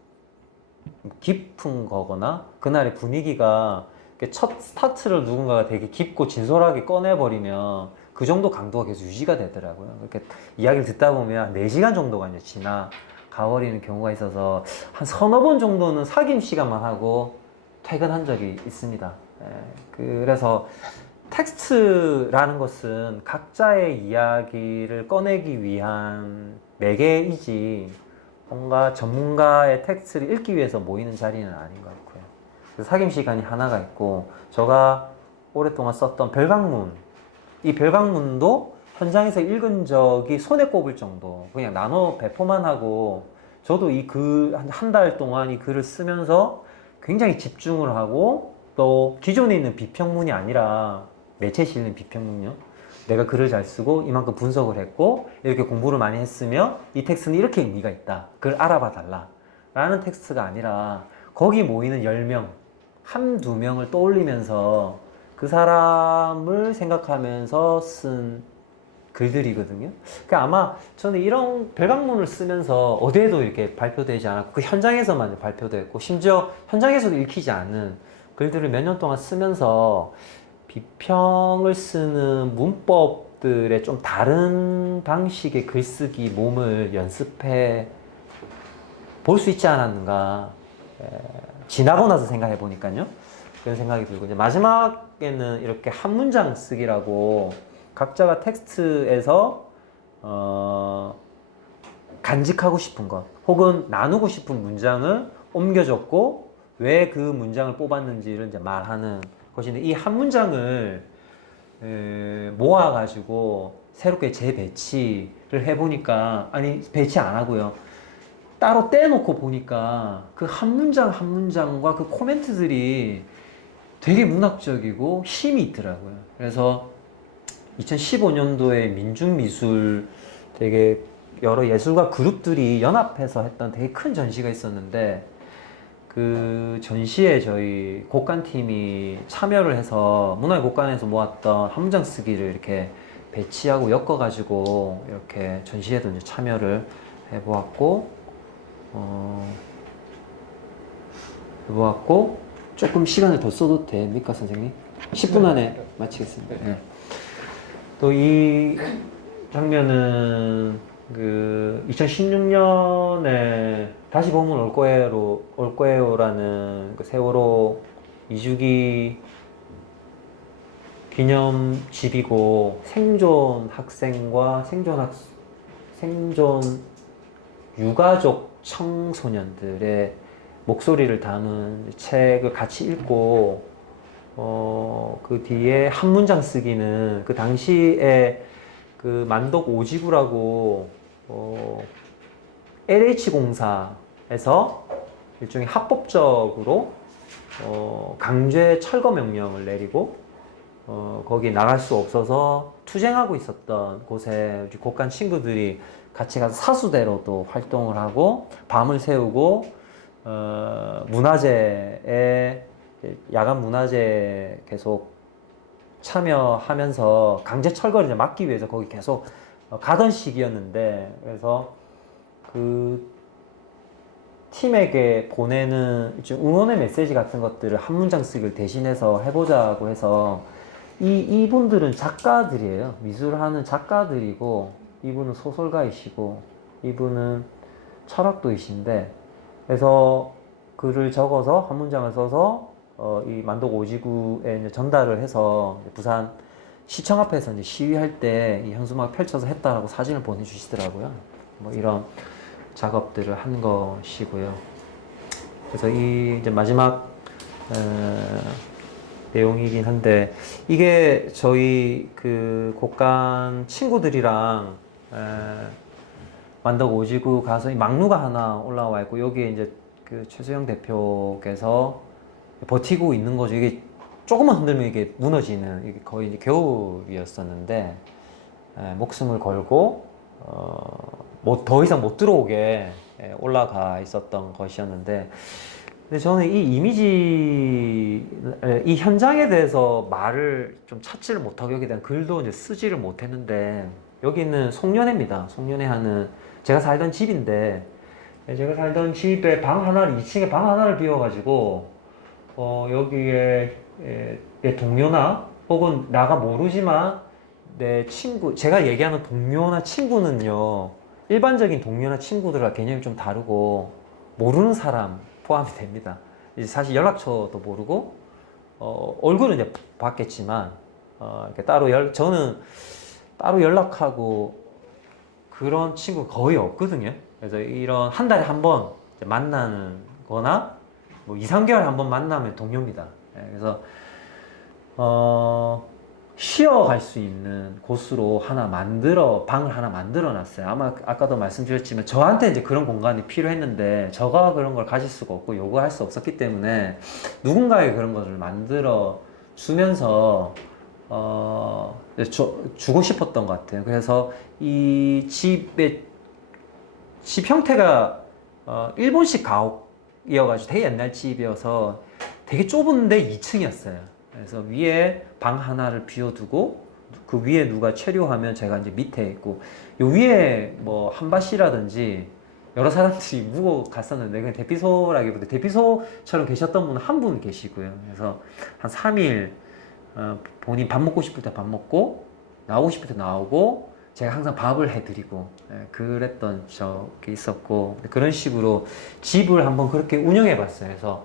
깊은 거거나 그날의 분위기가, 첫 스타트를 누군가가 되게 깊고 진솔하게 꺼내버리면 그 정도 강도가 계속 유지가 되더라고요. 그렇게 이야기를 듣다 보면 4시간 정도가 이제 지나가버리는 경우가 있어서 한 서너 번 정도는 사귐 시간만 하고 퇴근한 적이 있습니다. 그래서 텍스트라는 것은 각자의 이야기를 꺼내기 위한 매개이지 뭔가 전문가의 텍스트를 읽기 위해서 모이는 자리는 아닌 것 같고요. 사귐 시간이 하나가 있고, 제가 오랫동안 썼던 별강문, 이 별강문도 현장에서 읽은 적이 손에 꼽을 정도, 그냥 나눠 배포만 하고, 저도 이 글 한 달 동안 이 글을 쓰면서 굉장히 집중을 하고, 또 기존에 있는 비평문이 아니라 매체에 실린 비평문요, 내가 글을 잘 쓰고 이만큼 분석을 했고 이렇게 공부를 많이 했으며 이 텍스트는 이렇게 의미가 있다, 그걸 알아봐 달라 라는 텍스트가 아니라, 거기 모이는 10명, 한두 명을 떠올리면서 그 사람을 생각하면서 쓴 글들이거든요. 그러니까 아마 저는 이런 별강문을 쓰면서 어디에도 이렇게 발표되지 않았고, 그 현장에서만 발표됐고, 심지어 현장에서도 읽히지 않는 글들을 몇 년 동안 쓰면서 비평을 쓰는 문법들의 좀 다른 방식의 글쓰기 몸을 연습해 볼 수 있지 않았는가, 지나고 나서 생각해 보니까요, 그런 생각이 들고, 이제 마지막에는 이렇게 한 문장 쓰기라고 각자가 텍스트에서 간직하고 싶은 것 혹은 나누고 싶은 문장을 옮겨줬고 왜 그 문장을 뽑았는지를 이제 말하는 것인데, 이 한 문장을 모아가지고 새롭게 재배치를 해보니까, 아니 배치 안 하고요, 따로 떼놓고 보니까 그 한 문장 한 문장과 그 코멘트들이 되게 문학적이고 힘이 있더라고요. 그래서 2015년도에 민중미술 되게 여러 예술가 그룹들이 연합해서 했던 되게 큰 전시가 있었는데 그 전시에 저희 곡간팀이 참여를 해서 문화의 곡간에서 모았던 한문장 쓰기를 이렇게 배치하고 엮어가지고 이렇게 전시에도 이제 참여를 해보았고 조금 시간을 더 써도 됩니까, 선생님? 10분 안에 마치겠습니다. 네. 또 이 장면은 그 2016년에 다시 보면 올 거예요라는 그 세월호 2주기 기념집이고 생존 학생과 생존 유가족 청소년들의 목소리를 담은 책을 같이 읽고 그 뒤에 한 문장 쓰기는 그 당시에 그 만덕 오지구라고 LH공사에서 일종의 합법적으로 강제 철거 명령을 내리고 거기 나갈 수 없어서 투쟁하고 있었던 곳에 곡간 친구들이 같이 가서 사수대로도 활동을 하고 밤을 새우고 문화제에 야간 문화제 계속 참여하면서 강제 철거를 막기 위해서 거기 계속 가던 시기였는데 그래서 그 팀에게 보내는 응원의 메시지 같은 것들을 한 문장 쓰기를 대신해서 해보자고 해서 이분들은 작가들이에요. 미술하는 작가들이고 이분은 소설가이시고 이분은 철학도이신데 그래서 글을 적어서 한 문장을 써서 이 만덕 오지구에 이제 전달을 해서 부산 시청 앞에서 이제 시위할 때 이 현수막 펼쳐서 했다라고 사진을 보내주시더라고요. 뭐 이런 작업들을 한 것이고요. 그래서 이 이제 마지막 내용이긴 한데 이게 저희 그 곡간 친구들이랑 만덕 오지구 가서 이 막루가 하나 올라와 있고 여기에 이제 그 최수영 대표께서 버티고 있는 거죠. 이게 조금만 흔들면 이게 무너지는 이게 거의 이제 겨울이었었는데 목숨을 걸고 뭐 더 이상 못 들어오게 올라가 있었던 것이었는데 근데 저는 이 이미지 이 현장에 대해서 말을 좀 찾지를 못하고 여기에 대한 글도 이제 쓰지를 못했는데 여기는 송년회입니다. 송년회 하는 제가 살던 집인데 제가 살던 집에 방 하나를 2층에 방 하나를 비워가지고 여기에 내 동료나 혹은 나가 모르지만 내 친구 제가 얘기하는 동료나 친구는요 일반적인 동료나 친구들과 개념이 좀 다르고 모르는 사람 포함이 됩니다. 이제 사실 연락처도 모르고 얼굴은 이제 봤겠지만 이렇게 저는 따로 연락하고 그런 친구 거의 없거든요. 그래서 이런 한 달에 한 번 만나는 거나 뭐 2, 3개월에 한 번 만나면 동료입니다. 그래서 쉬어갈 수 있는 곳으로 방을 하나 만들어 놨어요. 아마 아까도 말씀드렸지만 저한테 이제 그런 공간이 필요했는데 저가 그런 걸 가질 수가 없고 요구할 수 없었기 때문에 누군가에게 그런 것을 만들어 주면서 주고 싶었던 것 같아요. 그래서 이 집 형태가 일본식 가옥이어가지고 되게 옛날 집이어서 되게 좁은데 2층이었어요. 그래서 위에 방 하나를 비워두고 그 위에 누가 체류하면 제가 이제 밑에 있고 요 위에 뭐 한밭이라든지 여러 사람들이 묵어 갔었는데 그냥 대피소라기보다 대피소처럼 계셨던 분은 한 분 계시고요. 그래서 한 3일 본인 밥 먹고 싶을 때 밥 먹고 나오고 싶을 때 나오고 제가 항상 밥을 해드리고 그랬던 적이 있었고 그런 식으로 집을 한번 그렇게 운영해 봤어요. 그래서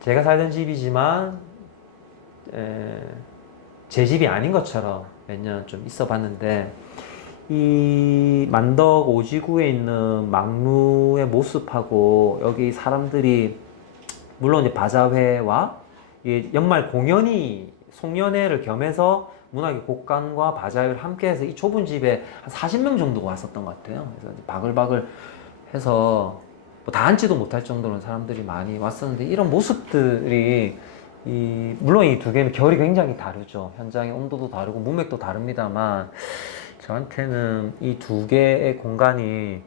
제가 살던 집이지만 제 집이 아닌 것처럼 몇 년 좀 있어 봤는데 이 만덕 오지구에 있는 막루의 모습하고 여기 사람들이 물론 이제 바자회와 연말 공연이 송년회를 겸해서 문학의 곡간과 바자회를 함께해서 이 좁은 집에 한 40명 정도가 왔었던 것 같아요. 그래서 바글바글 해서 뭐 다 앉지도 못할 정도로 사람들이 많이 왔었는데 이런 모습들이 물론 이 두 개는 결이 굉장히 다르죠. 현장의 온도도 다르고 문맥도 다릅니다만 저한테는 이 두 개의 공간이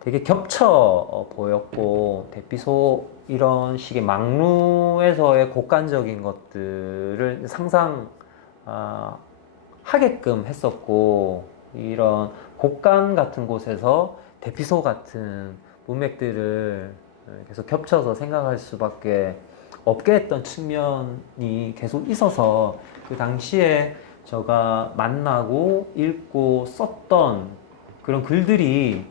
되게 겹쳐 보였고, 대피소 이런 식의 막루에서의 곡간적인 것들을 하게끔 했었고, 이런 곡간 같은 곳에서 대피소 같은 문맥들을 계속 겹쳐서 생각할 수밖에 없게 했던 측면이 계속 있어서, 그 당시에 제가 만나고 읽고 썼던 그런 글들이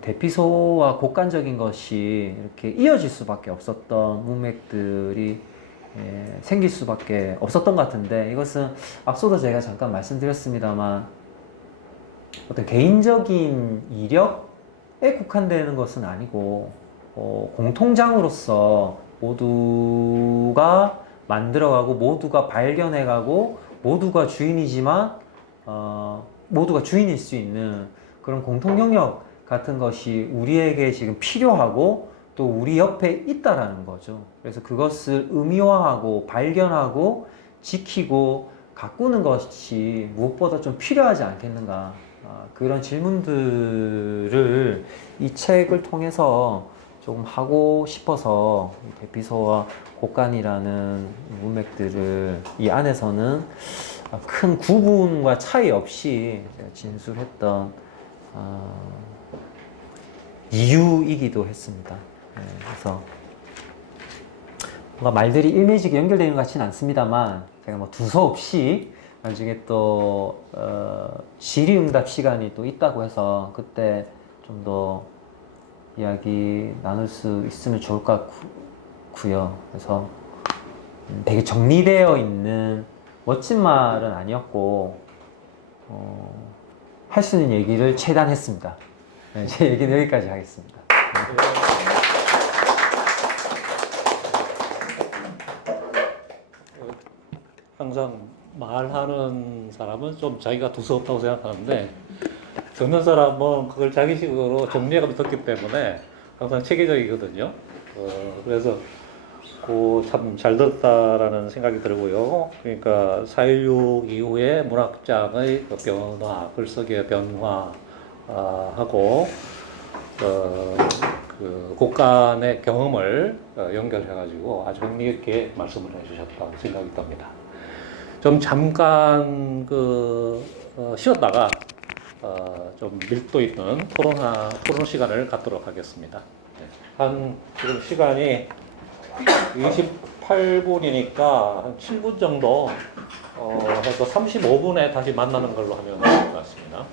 대피소와 곡간적인 것이 이렇게 이어질 수밖에 없었던 문맥들이 생길 수밖에 없었던 것 같은데, 이것은 앞서도 제가 잠깐 말씀드렸습니다만 어떤 개인적인 이력에 국한되는 것은 아니고, 공통장으로서 모두가 만들어가고 모두가 발견해가고 모두가 주인이지만 모두가 주인일 수 있는 그런 공통 영역 같은 것이 우리에게 지금 필요하고 또 우리 옆에 있다라는 거죠. 그래서 그것을 의미화하고 발견하고 지키고 가꾸는 것이 무엇보다 좀 필요하지 않겠는가. 그런 질문들을 이 책을 통해서 조금 하고 싶어서 대피소와 곡간이라는 문맥들을 이 안에서는 큰 구분과 차이 없이 진술했던 이유이기도 했습니다. 그래서 뭔가 말들이 일매지게 연결되는 것 같지는 않습니다만, 제가 뭐 두서없이 나중에 또 질의응답 시간이 또 있다고 해서 그때 좀 더 이야기 나눌 수 있으면 좋을 것 같고요. 그래서 되게 정리되어 있는 멋진 말은 아니었고, 할 수 있는 얘기를 최대한 했습니다. 네, 제 얘기는 여기까지 하겠습니다. 항상 말하는 사람은 좀 자기가 두서없다고 생각하는데, 듣는 사람은 그걸 자기식으로 정리해가면서 듣기 때문에 항상 체계적이거든요. 그래서 참 잘 들었다라는 생각이 들고요. 그러니까 4.16 이후에 문학장의 그 변화, 글쓰기의 변화하고 그 곡간의 경험을 연결해가지고 아주 흥미 있게 말씀을 해주셨다 생각이 듭니다. 좀 잠깐 쉬었다가 좀 밀도 있는 토론 시간을 갖도록 하겠습니다. 한 지금 시간이 28분이니까 한 7분 정도 해서 35분에 다시 만나는 걸로 하면 될 것 같습니다.